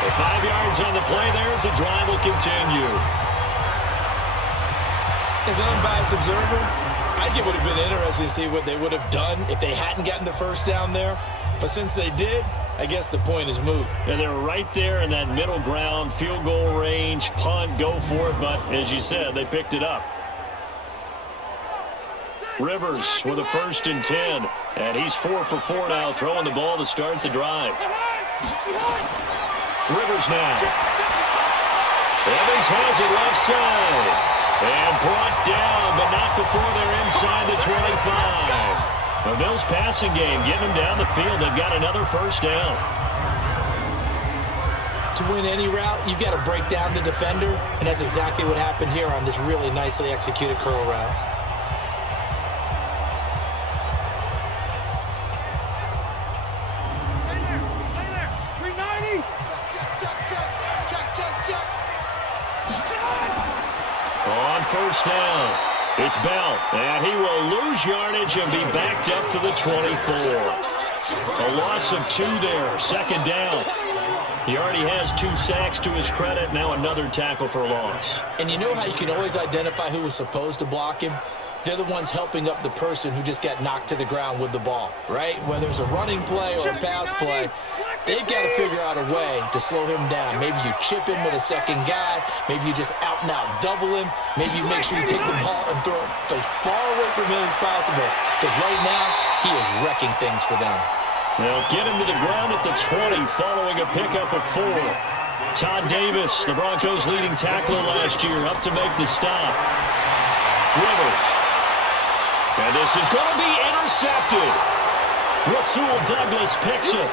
The 5 yards on the play there as the drive will continue. As an unbiased observer, I think it would have been interesting to see what they would have done if they hadn't gotten the 1st down there. But since they did, I guess the point is moot. And they're right there in that middle ground, field goal range, punt, go for it. But as you said, they picked it up. Rivers with a 1st and 10. And he's 4 for 4 now, throwing the ball to start the drive. Rivers now. Evans has it left side. And brought down, but not before they're inside the 25. The Bills passing game, getting them down the field. They've got another 1st down. To win any route, you've got to break down the defender, and that's exactly what happened here on this really nicely executed curl route. On 1st down, it's Bell, and he will lose yardage and be backed up to the 24. A loss of 2 there, 2nd down. He already has 2 sacks to his credit, now another tackle for loss. And you know how you can always identify who was supposed to block him? They're the ones helping up the person who just got knocked to the ground with the ball, right? Whether it's a running play or a pass play, they've got to figure out a way to slow him down. Maybe you chip him with a 2nd guy. Maybe you just out-and-out double him. Maybe you make sure you take the ball and throw it as far away from him as possible. Because right now, he is wrecking things for them. They'll get him to the ground at the 20 following a pickup of 4. Todd Davis, the Broncos' leading tackler last year, up to make the stop. Rivers. And this is going to be intercepted. Rasul Douglas picks it.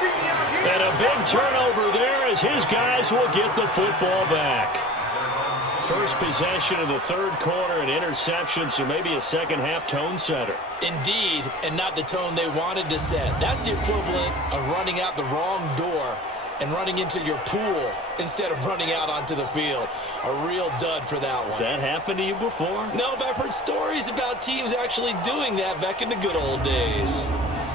And a big turnover there as his guys will get the football back. First possession of the 3rd quarter, an interception, so maybe a 2nd half tone setter. Indeed, and not the tone they wanted to set. That's the equivalent of running out the wrong door and running into your pool instead of running out onto the field. A real dud for that one. Has that happened to you before? No, but I've heard stories about teams actually doing that back in the good old days.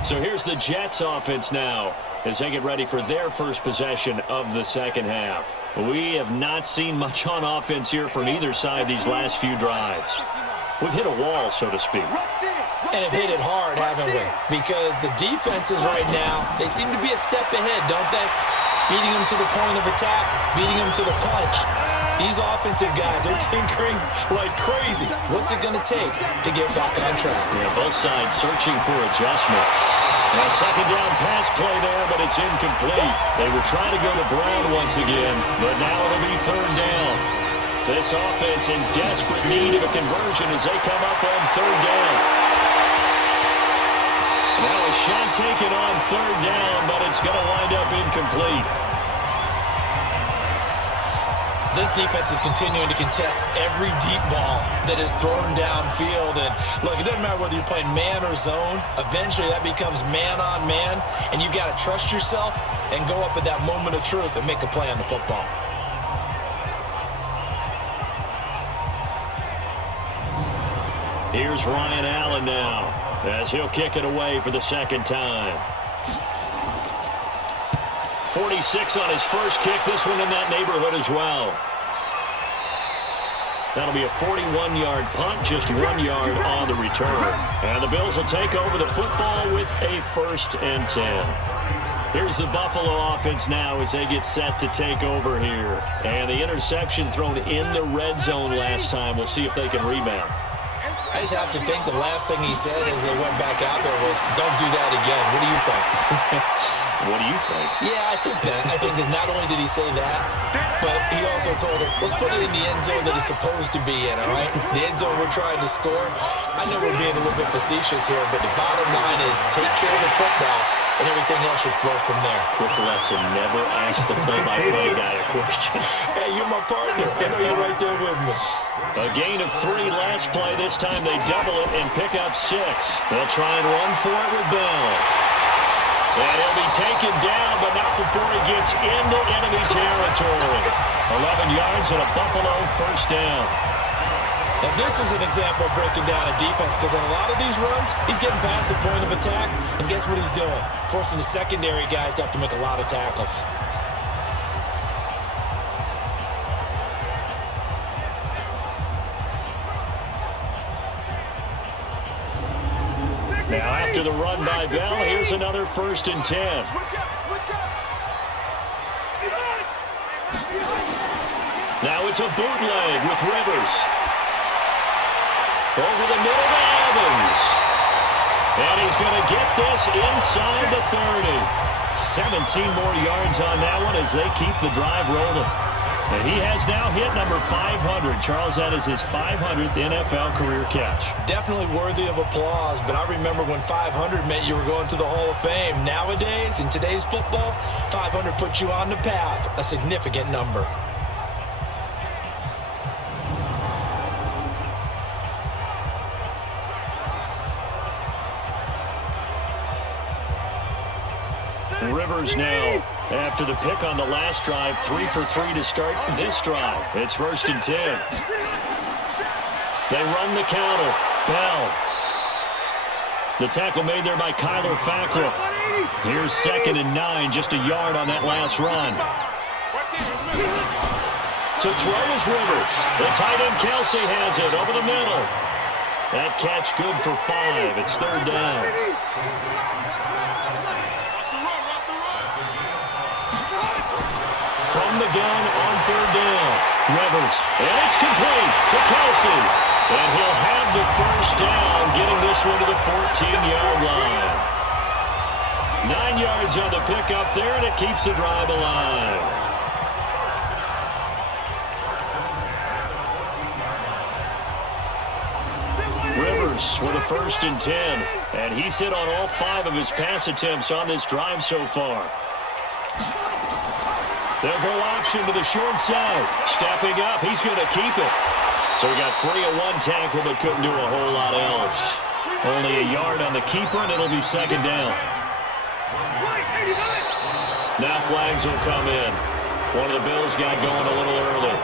So here's the Jets offense now as they get ready for their first possession of the 2nd half. We have not seen much on offense here from either side these last few drives. We've hit a wall, so to speak. And have hit it hard, haven't we? Because the defenses right now, they seem to be a step ahead, don't they? Beating them to the point of attack, beating them to the punch. These offensive guys are tinkering like crazy. What's it going to take to get back on track? Yeah, both sides searching for adjustments. A 2nd down pass play there, but it's incomplete. They were trying to go to Brown once again, but now it'll be 3rd down. This offense in desperate need of a conversion as they come up on 3rd down. Now a shot taken on 3rd down, but it's going to wind up incomplete. This defense is continuing to contest every deep ball that is thrown downfield. And look, it doesn't matter whether you're playing man or zone. Eventually, that becomes man on man, and you got to trust yourself and go up at that moment of truth and make a play on the football. Here's Ryan Allen now, as he'll kick it away for the second time. 46 on his first kick. This one in that neighborhood as well. That'll be a 41-yard punt, just 1 yard on the return. And the Bills will take over the football with a 1st and 10. Here's the Buffalo offense now as they get set to take over here. And the interception thrown in the red zone last time. We'll see if they can rebound. I just have to think the last thing he said as they went back out there was, don't do that again. What do you think? What do you think? Yeah, I think that. I think that not only did he say that, but he also told him, let's put it in the end zone that it's supposed to be in, all right? The end zone we're trying to score. I know we're being a little bit facetious here, but the bottom line is take care of the football, and everything else should flow from there. Quick lesson, never ask the play-by-play guy a question. Hey, you're my partner. I know you're right there with me. A gain of 3 last play. This time they double it and pick up 6. They'll try and run for it with Bell. And he'll be taken down, but not before he gets into enemy territory. 11 yards and a Buffalo 1st down. Now, this is an example of breaking down a defense, because on a lot of these runs, he's getting past the point of attack, and guess what he's doing? Forcing the secondary guys to have to make a lot of tackles. Now, after the run by Bell, here's another 1st and 10. Now it's a bootleg with Rivers. Over the middle to Evans. And he's going to get this inside the 30. 17 more yards on that one as they keep the drive rolling. And he has now hit number 500. Charles, that is his 500th NFL career catch. Definitely worthy of applause, but I remember when 500 meant you were going to the Hall of Fame. Nowadays, in today's football, 500 puts you on the path, a significant number. Rivers now, after the pick on the last drive, 3 for 3 to start this drive. It's 1st and 10. They run the counter. Bell. The tackle made there by Kyler Fackrell. Here's 2nd and 9, just a yard on that last run. To throw is Rivers. The tight end Kelsey has it over the middle. That catch good for 5. It's 3rd down. From the gun on 3rd down. Rivers. And it's complete to Kelsey. And he'll have the 1st down, getting this one to the 14-yard line. 9 yards on the pickup there, and it keeps the drive alive. Rivers with a 1st and 10. And he's hit on all 5 of his pass attempts on this drive so far. They'll go option to the short side. Stepping up, he's going to keep it. So he got free of 1 tackle, but couldn't do a whole lot else. Only a yard on the keeper, and it'll be 2nd down. Now flags will come in. One of the Bills got going a little early.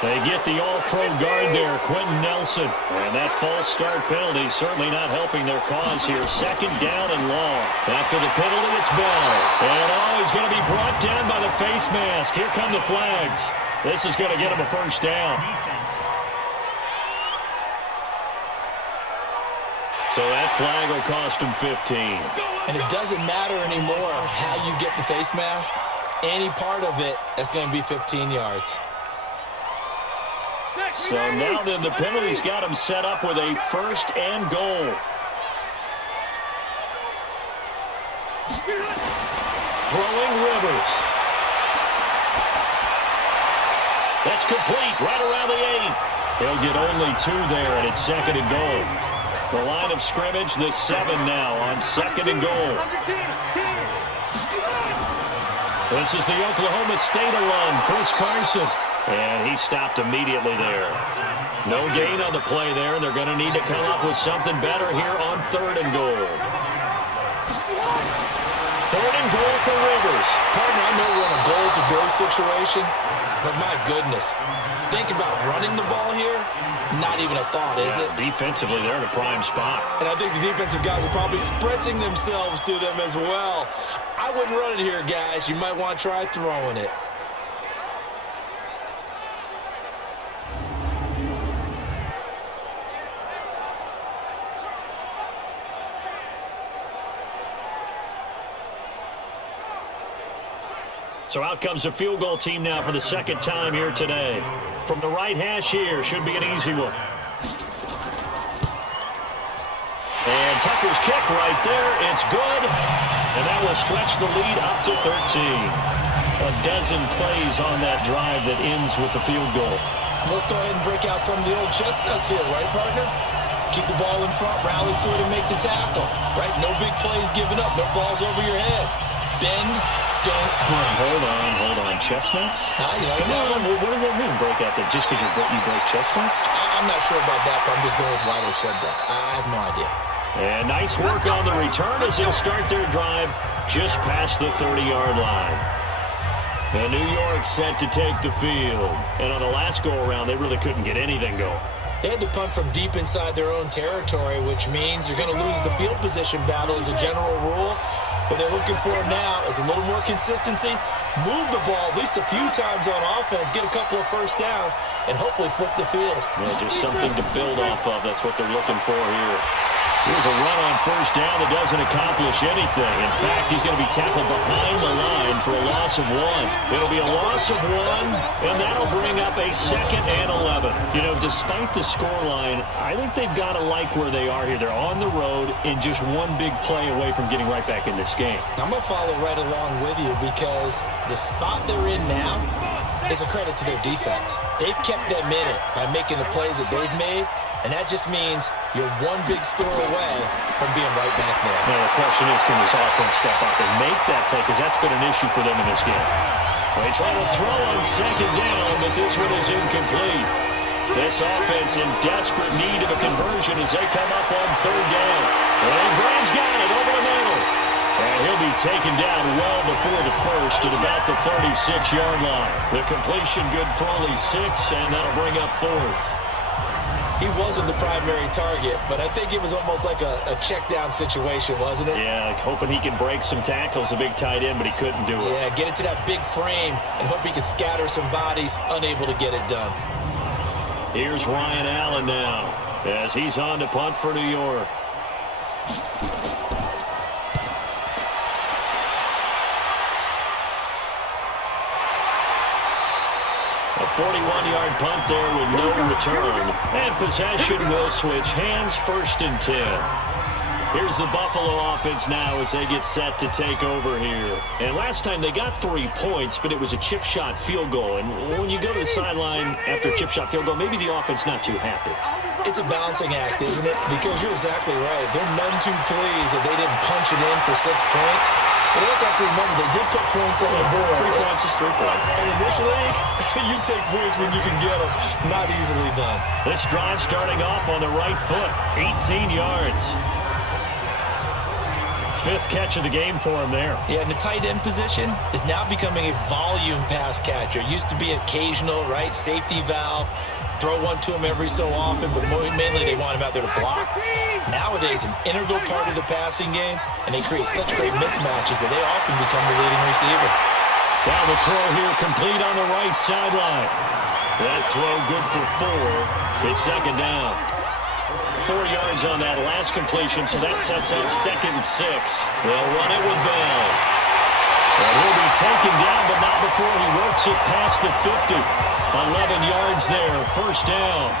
They get the all-pro guard there, Quentin Nelson. And that false start penalty certainly not helping their cause here. 2nd down and long. After the penalty, it's Bell. And he's going to be brought down by the face mask. Here come the flags. This is going to get him a 1st down. So that flag will cost him 15. And it doesn't matter anymore how you get the face mask. Any part of it, that's going to be 15 yards. So now then the penalty's got him set up with a 1st and goal. Throwing Rivers. That's complete right around the 8. He'll get only 2 there, and it's 2nd and goal. The line of scrimmage, the 7 now on 2nd and goal. This is the Oklahoma State alum, Chris Carson. And he stopped immediately there. No gain on the play there. They're going to need to come up with something better here on 3rd and goal. 3rd and goal for Rivers. Partner, I know we're in a goal-to-go situation, but my goodness. Think about running the ball here. Not even a thought, is it? Defensively, they're in a prime spot. And I think the defensive guys are probably expressing themselves to them as well. I wouldn't run it here, guys. You might want to try throwing it. So out comes a field goal team now for the 2nd time here today. From the right hash here, should be an easy one. And Tucker's kick right there, it's good. And that will stretch the lead up to 13. A dozen plays on that drive that ends with the field goal. Let's go ahead and break out some of the old chestnuts here, right, partner? Keep the ball in front, rally to it, and make the tackle, right? No big plays given up, no balls over your head. Bend, don't break. Hold on. Chestnuts? You like Come that on. one? What does that mean, break out? That just because you break chestnuts? I'm not sure about that, but I'm just going with why they said that. I have no idea. And nice work on the return as they'll start their drive just past the 30-yard line. And New York set to take the field. And on the last go-around, they really couldn't get anything going. They had to punt from deep inside their own territory, which means you're going to lose the field position battle as a general rule. What they're looking for now is a little more consistency, move the ball at least a few times on offense, get a couple of first downs, and hopefully flip the field. Well, just something to build off of. That's what they're looking for here. Here's a run on first down that doesn't accomplish anything. In fact, he's going to be tackled behind the line for a loss of 1. It'll be a loss of 1, and that'll bring up a 2nd and 11. You know, despite the scoreline, I think they've got to like where they are here. They're on the road and just one big play away from getting right back in this game. I'm going to follow right along with you because the spot they're in now is a credit to their defense. They've kept them in it by making the plays that they've made. And that just means you're one big score away from being right back there. Now, the question is, can this offense step up and make that play? Because that's been an issue for them in this game. They try to throw on 2nd down, but this one is incomplete. This offense in desperate need of a conversion as they come up on 3rd down. And Graham's got it over the middle. And he'll be taken down well before the first at about the 36-yard line. The completion good for only 6, and that'll bring up 4th. He wasn't the primary target, but I think it was almost like a check-down situation, wasn't it? Yeah, like hoping he can break some tackles, a big tight end, but he couldn't do it. Yeah, get it to that big frame and hope he can scatter some bodies, unable to get it done. Here's Ryan Allen now as he's on to punt for New York. A 41-yard punt there with no return. And possession will switch hands, 1st and 10. Here's the Buffalo offense now as they get set to take over here. And last time they got 3 points, but it was a chip shot field goal. And when you go to the sideline after a chip shot field goal, maybe the offense not too happy. It's a balancing act, isn't it? Because you're exactly right. They're none too pleased that they didn't punch it in for 6 points. But also have to remember, they did put points on the board. 3 points is 3 points. And in this league, you take points when you can get them. Not easily done. This drive starting off on the right foot. 18 yards. 5th catch of the game for him there. Yeah, and the tight end position is now becoming a volume pass catcher. Used to be occasional, right, safety valve. Throw one to him every so often, but mainly they want him out there to block. Nowadays, an integral part of the passing game, and they create such great mismatches that they often become the leading receiver. Now the throw here complete on the right sideline. That throw good for 4. It's 2nd down. 4 yards on that last completion, so that sets up 2nd and 6. They'll run it with Bell. And he'll be taken down, but not before he works it past the 50. 11 yards there, 1st down.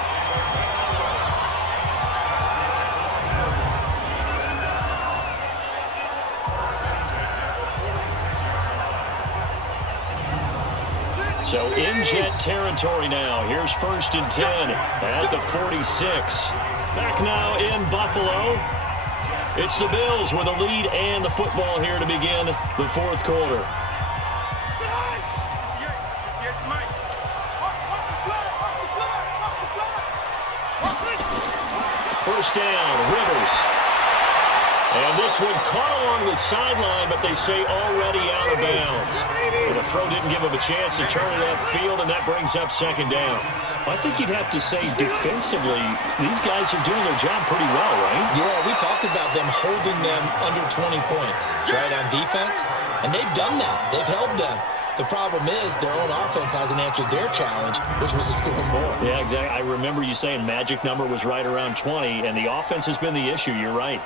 So in jet territory now. Here's 1st and 10 at the 46. Back now in Buffalo. It's the Bills with a lead and the football here to begin the 4th quarter. First down, Rivers. And this one caught along the sideline, but they say already out of bounds. Well, the throw didn't give him a chance to turn it upfield, and that brings up second down. I think you'd have to say defensively, these guys are doing their job pretty well, right? Yeah, we talked about them holding them under 20 points, right, on defense. And they've done that. They've held them. The problem is their own offense hasn't answered their challenge, which was to score more. Yeah, exactly. I remember you saying magic number was right around 20, and the offense has been the issue. You're right.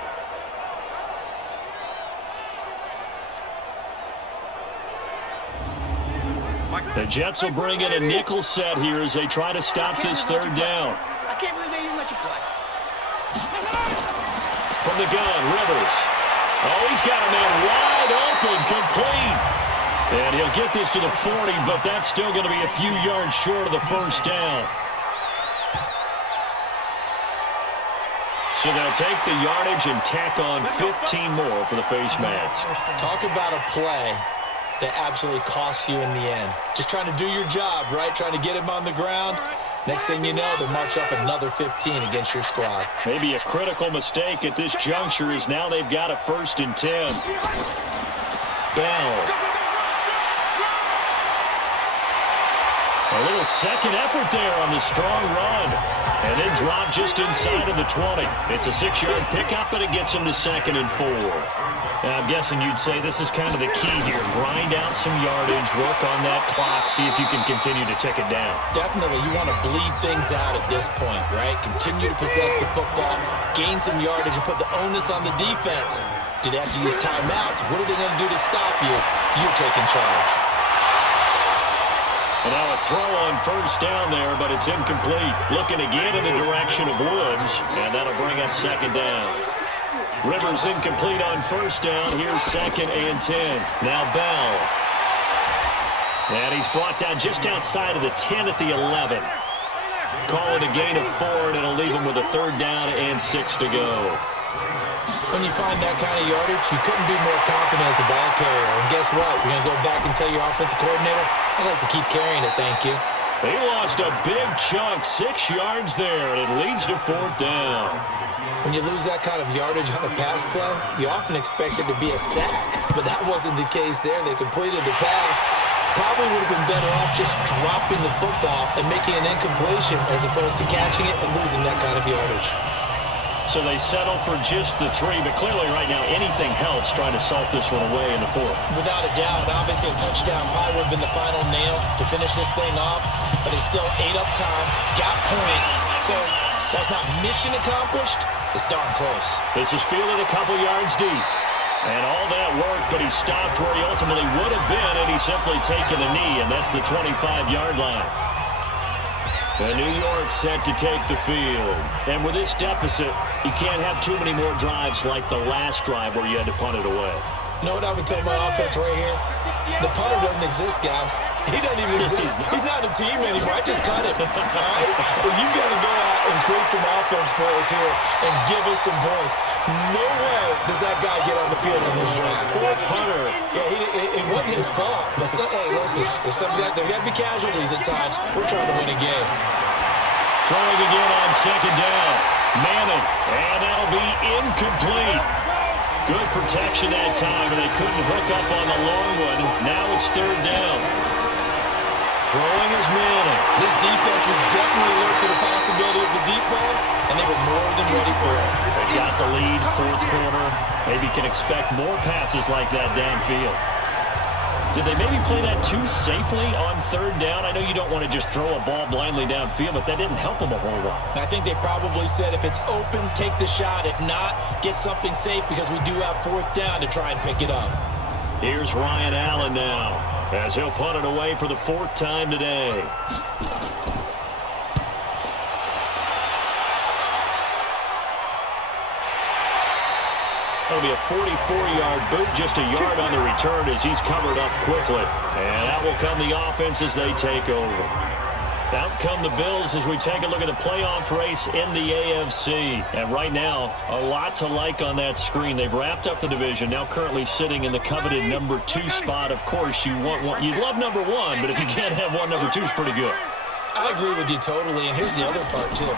The Jets will bring in a nickel set here as they try to stop this third down. I can't believe they didn't let you play. From the gun, Rivers. Oh, he's got a man wide open, complete. And he'll get this to the 40, but that's still going to be a few yards short of the first down. So they'll take the yardage and tack on 15 more for the face mask. Talk about a play that absolutely costs you in the end. Just trying to do your job, right? Trying to get him on the ground. Next thing you know, they'll march off another 15 against your squad. Maybe a critical mistake at this juncture is now they've got a 1st and 10. Bell. A little second effort there on the strong run. And then drop just inside of the 20. It's a 6-yard pickup, but it gets him to 2nd and 4. I'm guessing you'd say this is kind of the key here. Grind out some yardage, work on that clock, see if you can continue to tick it down. Definitely, you want to bleed things out at this point, right? Continue to possess the football, gain some yardage, and put the onus on the defense. Do they have to use timeouts? What are they going to do to stop you? You're taking charge. And now a throw on 1st down there, but it's incomplete. Looking again in the direction of Woods, and that'll bring up 2nd down. Rivers incomplete on 1st down. Here's 2nd and 10. Now Bell. And he's brought down just outside of the 10 at the 11. Call it a gain of 4, and it'll leave him with a 3rd down and 6 to go. When you find that kind of yardage, you couldn't be more confident as a ball carrier. And guess what? You're going to go back and tell your offensive coordinator, I'd like to keep carrying it, thank you. They lost a big chunk, 6 yards there, and it leads to 4th down. When you lose that kind of yardage on a pass play, you often expect it to be a sack. But that wasn't the case there. They completed the pass. Probably would have been better off just dropping the football and making an incompletion as opposed to catching it and losing that kind of yardage. So they settle for just the 3, but clearly right now anything helps trying to salt this one away in the 4th. Without a doubt, obviously a touchdown probably would have been the final nail to finish this thing off, but he still ate up time, got points. So that's not mission accomplished. It's darn close. This is fielded a couple yards deep. And all that work, but he stopped where he ultimately would have been, and he's simply taken a knee, and that's the 25-yard line. And New York set to take the field. And with this deficit, you can't have too many more drives like the last drive where you had to punt it away. You know what I would tell my offense right here? The punter doesn't exist, guys. He doesn't even exist. He's not a team anymore. I just cut him. All right? So you've got to go out and create some offense for us here and give us some points. No way does that guy get on the field on this drive. Poor punter. Yeah, it wasn't his fault. But, hey, listen, there's something like there got to be casualties at times. We're trying to win a game. Throwing again on 2nd down. Madden. And that'll be incomplete. Good protection that time, and they couldn't hook up on the long one. Now it's 3rd down. Throwing is Madden. This defense was definitely alert to the possibility of the deep ball, and they were more than ready for it. They got the lead, 4th quarter. Maybe can expect more passes like that downfield. Did they maybe play that too safely on 3rd down? I know you don't want to just throw a ball blindly downfield, but that didn't help them a whole lot. I think they probably said if it's open, take the shot. If not, get something safe because we do have 4th down to try and pick it up. Here's Ryan Allen now as he'll punt it away for the 4th time today. That'll be a 44-yard boot, just a yard on the return as he's covered up quickly. And that will come the offense as they take over. Out come the Bills as we take a look at the playoff race in the AFC. And right now, a lot to like on that screen. They've wrapped up the division, now currently sitting in the coveted number 2 spot. Of course, you'd love number 1, but if you can't have one, number 2 is pretty good. I agree with you totally, and here's the other part, too.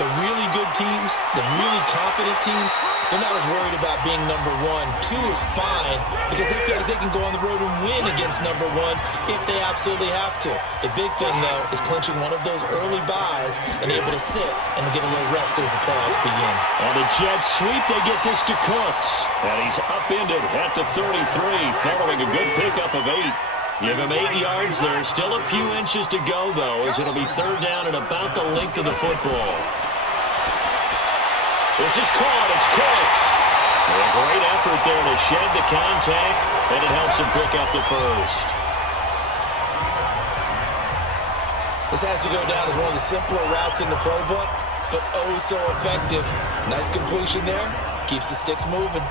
The really good teams, the really confident teams, they're not as worried about being number 1. 2 is fine because they feel like they can go on the road and win against number 1 if they absolutely have to. The big thing, though, is clinching one of those early buys and able to sit and get a little rest as the playoffs begin. On the jet sweep, they get this to Cooks, and he's upended at the 33 following a good pickup of 8. Give him 8 yards. There's still a few inches to go, though, as it'll be 3rd down and about the length of the football. This is caught. It's Cooks. A great effort there to shed the contact, and it helps him pick up the first. This has to go down as one of the simpler routes in the playbook, but oh so effective. Nice completion there. Keeps the sticks moving.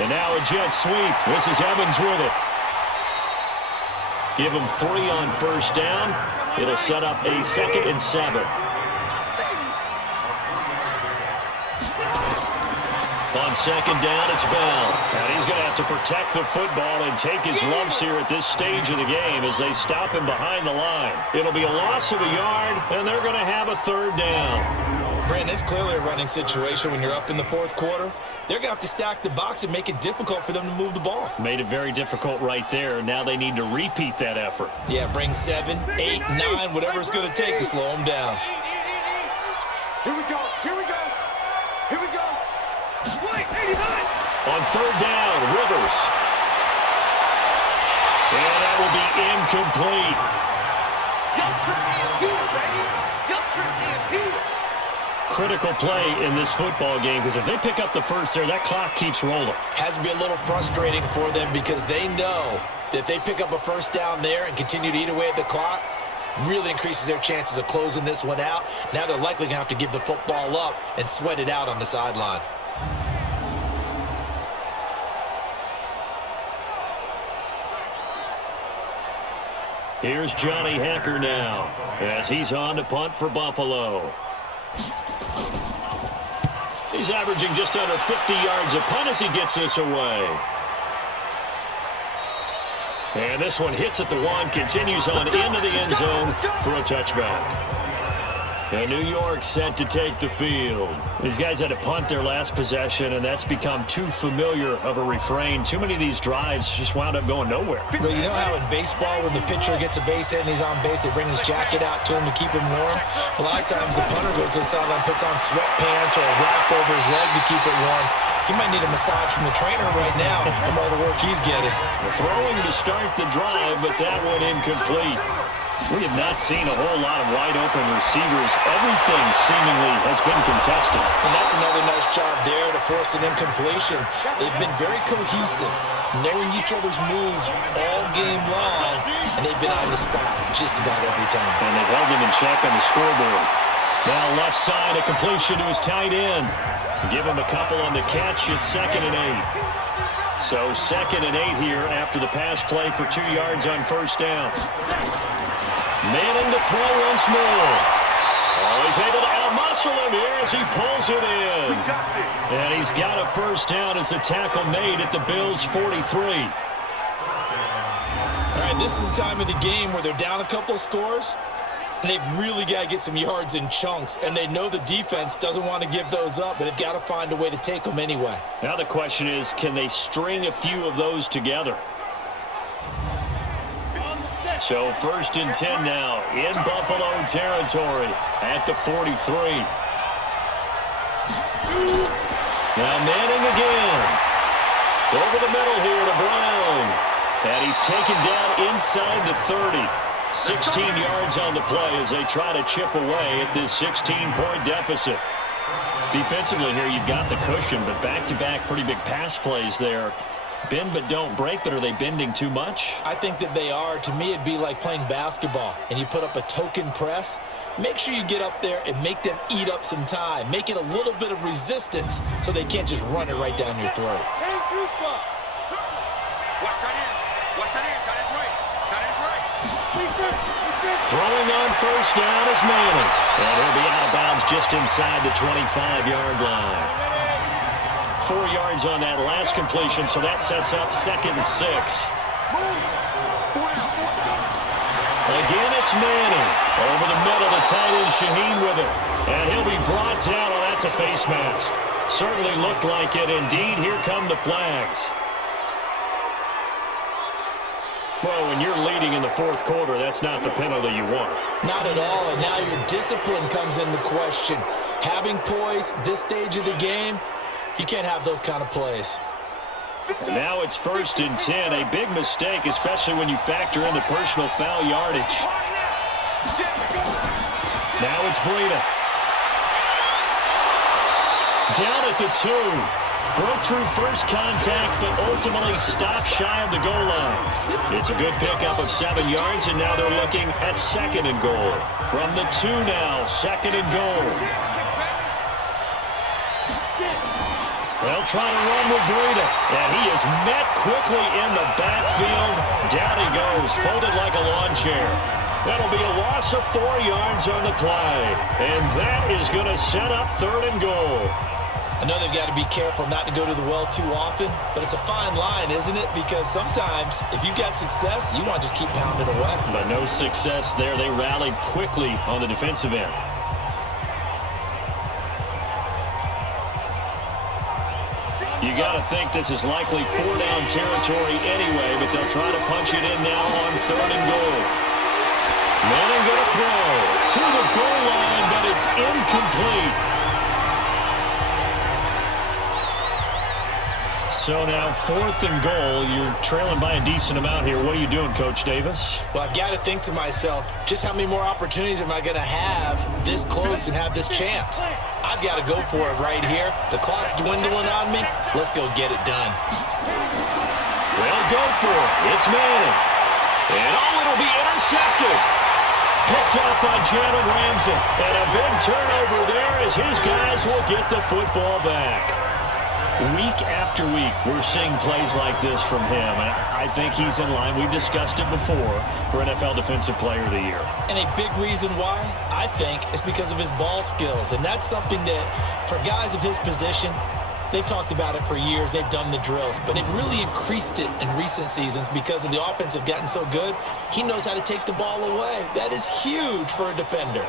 And now a jet sweep. This is Evans with it. Give him 3 on 1st down. It'll set up a 2nd and 7. On 2nd down, it's Bell. And he's going to have to protect the football and take his lumps here at this stage of the game as they stop him behind the line. It'll be a loss of a yard, and they're going to have a 3rd down. Brandon, it's clearly a running situation when you're up in the 4th quarter. They're going to have to stack the box and make it difficult for them to move the ball. Made it very difficult right there. Now they need to repeat that effort. Yeah, bring 7, 8, 9, whatever it's going to take to slow them down. Here we go. Here we go. Here we go. On 3rd down, Rivers. And that will be incomplete. Young Trent is here, baby. Young Trent is here. Critical play in this football game because if they pick up the first there, that clock keeps rolling. Has to be a little frustrating for them because they know that if they pick up a 1st down there and continue to eat away at the clock, really increases their chances of closing this one out. Now they're likely going to have to give the football up and sweat it out on the sideline. Here's Johnny Hacker now as he's on to punt for Buffalo. He's averaging just under 50 yards a punt as he gets this away. And this one hits at the 1, continues on into the end zone for a touchback. And New York set to take the field. These guys had to punt their last possession, and that's become too familiar of a refrain. Too many of these drives just wound up going nowhere. Well, you know how in baseball, when the pitcher gets a base hit and he's on base, they bring his jacket out to him to keep him warm? A lot of times the punter goes to the sideline, puts on sweatpants or a wrap over his leg to keep it warm. He might need a massage from the trainer right now from all the work he's getting. Throwing to start the drive, but that one incomplete. We have not seen a whole lot of wide-open receivers. Everything seemingly has been contested. And that's another nice job there to force an incompletion. They've been very cohesive, knowing each other's moves all game long, and they've been on the spot just about every time. And they've held them in check on the scoreboard. Now left side, a completion to his tight end. Give him a couple on the catch. It's 2nd and 8. So 2nd and 8 here after the pass play for 2 yards on 1st down. Manning to throw once more. Oh, he's able to out-muscle him here as he pulls it in. And he's got a 1st down as the tackle made at the Bills' 43. All right, this is the time of the game where they're down a couple of scores, and they've really got to get some yards in chunks, and they know the defense doesn't want to give those up, but they've got to find a way to take them anyway. Now the question is, can they string a few of those together? So 1st and 10 now in Buffalo territory at the 43. Now Manning again. Over the middle here to Brown. And he's taken down inside the 30. 16 yards on the play as they try to chip away at this 16-point deficit. Defensively here, you've got the cushion, but back-to-back pretty big pass plays there. Bend but don't break, but are they bending too much? I think that they are. To me, it'd be like playing basketball, and you put up a token press. Make sure you get up there and make them eat up some time. Make it a little bit of resistance so they can't just run it right down your throat. Throwing on first down is Manning. And he'll be out of bounds just inside the 25-yard line. 4 yards on that last completion, so that sets up 2nd and 6. Again, it's Manning. Over the middle, the tight end Shaheen with it. And he'll be brought down. Oh, that's a face mask. Certainly looked like it. Indeed, here come the flags. Well, when you're leading in the 4th quarter, that's not the penalty you want. Not at all, and now your discipline comes into question. Having poise this stage of the game, you can't have those kind of plays. And now it's 1st and 10, a big mistake, especially when you factor in the personal foul yardage. Now it's Breida. Down at the 2. Broke through first contact, but ultimately stopped shy of the goal line. It's a good pickup of 7 yards, and now they're looking at 2nd and goal. From the 2 now, 2nd and goal. They'll try to run with Breida, and he is met quickly in the backfield. Down he goes, folded like a lawn chair. That'll be a loss of 4 yards on the play, and that is going to set up 3rd and goal. I know they've got to be careful not to go to the well too often, but it's a fine line, isn't it? Because sometimes, if you've got success, you want to just keep pounding away. But no success there. They rallied quickly on the defensive end. You got to think this is likely 4-down territory anyway, but they'll try to punch it in now on 3rd and goal. Manning going to throw to the goal line, but it's incomplete. So now 4th and goal. You're trailing by a decent amount here. What are you doing, Coach Davis? Well, I've got to think to myself, just how many more opportunities am I going to have this close and have this chance? I've got to go for it right here. The clock's dwindling on me. Let's go get it done. Well, go for it. It's Manning. And it'll be intercepted. Picked up by Jalen Ramsey. And a big turnover there as his guys will get the football back. Week after week, we're seeing plays like this from him, and I think he's in line. We've discussed it before for NFL Defensive Player of the Year. And a big reason why, I think, is because of his ball skills, and that's something that, for guys of his position, they've talked about it for years. They've done the drills, but they've really increased it in recent seasons because of the offense have gotten so good. He knows how to take the ball away. That is huge for a defender.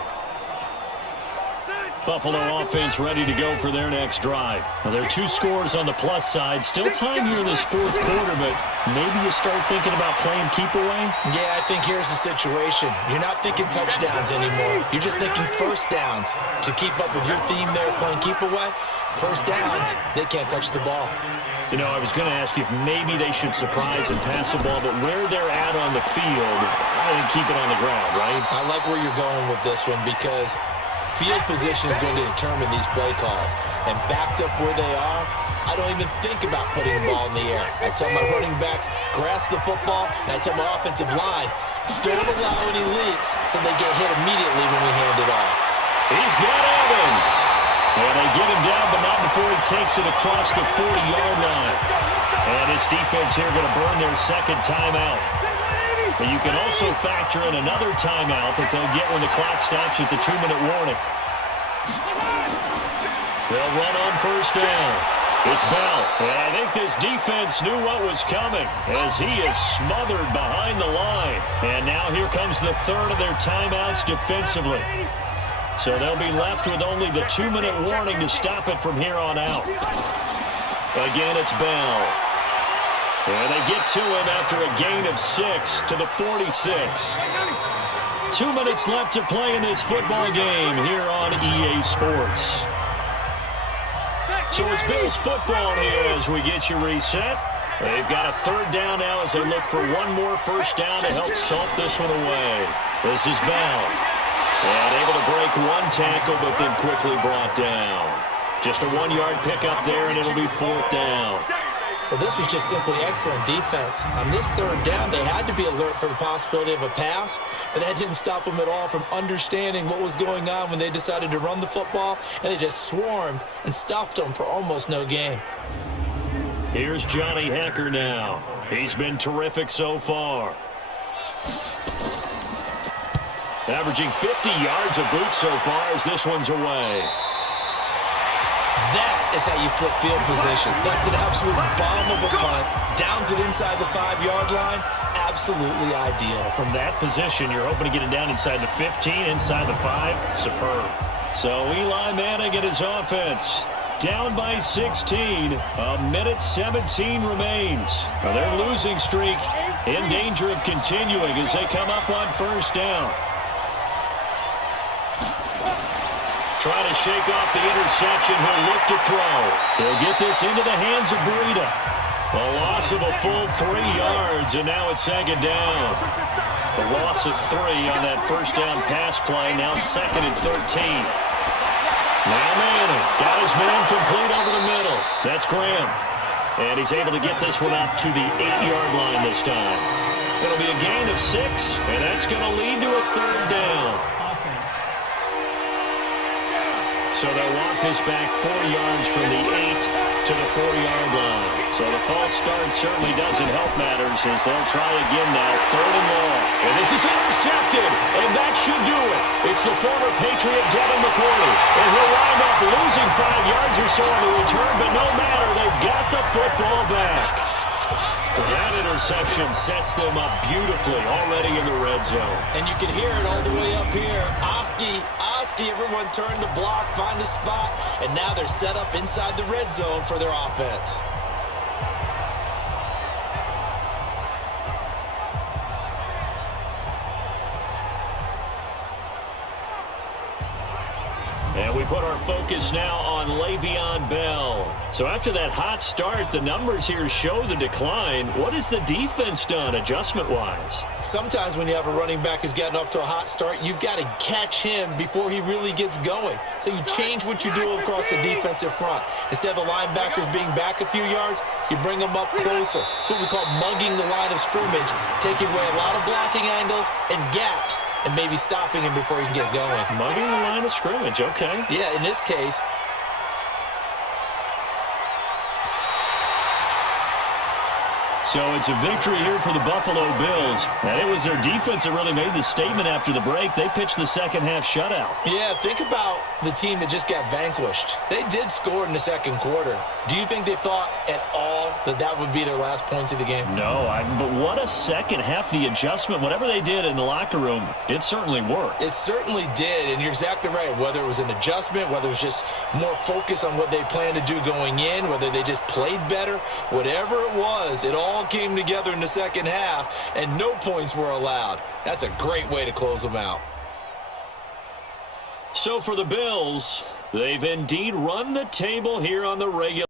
Buffalo offense ready to go for their next drive. Now, there are 2 scores on the plus side. Still time here in this 4th quarter, but maybe you start thinking about playing keep away? Yeah, I think here's the situation. You're not thinking touchdowns anymore. You're just thinking first downs. To keep up with your theme there, playing keep away, first downs, they can't touch the ball. You know, I was going to ask you if maybe they should surprise and pass the ball, but where they're at on the field, I think keep it on the ground, right? I like where you're going with this one because field position is going to determine these play calls. And backed up where they are, I don't even think about putting the ball in the air. I tell my running backs, grasp the football, and I tell my offensive line, don't allow any leaks so they get hit immediately when we hand it off. He's got Evans. And they get him down, but not before he takes it across the 40-yard line. And this defense here going to burn their 2nd timeout. But you can also factor in another timeout that they'll get when the clock stops at the 2-minute warning. They'll run on first down. It's Bell. And I think this defense knew what was coming as he is smothered behind the line. And now here comes the 3rd of their timeouts defensively. So they'll be left with only the 2-minute warning to stop it from here on out. Again, it's Bell. And they get to him after a gain of 6 to the 46. 2 minutes left to play in this football game here on EA Sports. So it's Bills football here as we get you reset. They've got a 3rd down now as they look for one more first down to help salt this one away. This is Bell. And able to break one tackle, but then quickly brought down. Just a 1-yard pickup there, and it'll be 4th down. Well, this was just simply excellent defense. On this third down, they had to be alert for the possibility of a pass, but that didn't stop them at all from understanding what was going on when they decided to run the football, and they just swarmed and stuffed them for almost no gain. Here's Johnny Hecker now. He's been terrific so far. Averaging 50 yards a boot so far as this one's away. That is how you flip field position. That's an absolute bomb of a punt. Downs it inside the 5-yard line. Absolutely ideal. From that position, you're hoping to get it down inside the 15, inside the 5. Superb. So Eli Manning and his offense down by 16. A minute 17 remains. Now their losing streak in danger of continuing as they come up on first down. Trying to shake off the interception. He'll look to throw. He'll get this into the hands of Breida. A loss of a full 3 yards, and now it's second down. The loss of 3 on that first down pass play. Now second and 13. Now Manning got his man complete over the middle. That's Graham. And he's able to get this one up to the 8-yard line this time. It'll be a gain of 6, and that's going to lead to a third down. So they'll walk this back 4 yards from the 8 to the 4-yard line. So the false start certainly doesn't help matters as they'll try again now, third and long. And this is intercepted, and that should do it. It's the former Patriot Devin McCourty. And he'll wind up losing 5 yards or so on the return, but no matter, they've got the football back. That interception sets them up beautifully already in the red zone. And you can hear it all the way up here. Oski, everyone turned to block, find a spot, and now they're set up inside the red zone for their offense. And we put our focus now on Le'Veon Bell. So after that hot start, the numbers here show the decline. What has the defense done adjustment-wise? Sometimes when you have a running back who's gotten off to a hot start, you've got to catch him before he really gets going. So you change what you do across the defensive front. Instead of the linebackers being back a few yards, you bring them up closer. It's what we call mugging the line of scrimmage, taking away a lot of blocking angles and gaps, and maybe stopping him before he can get going. Mugging the line of scrimmage, okay. Yeah, in this case. So it's a victory here for the Buffalo Bills. And it was their defense that really made the statement after the break. They pitched the second half shutout. Yeah, think about the team that just got vanquished. They did score in the second quarter. Do you think they thought at all that that would be their last points of the game? No, but what a second half. The adjustment, whatever they did in the locker room, it certainly worked. It certainly did, and you're exactly right. Whether it was an adjustment, whether it was just more focus on what they planned to do going in, whether they just played better, whatever it was, it all came together in the second half, and no points were allowed. That's a great way to close them out. So for the Bills, they've indeed run the table here on the regular.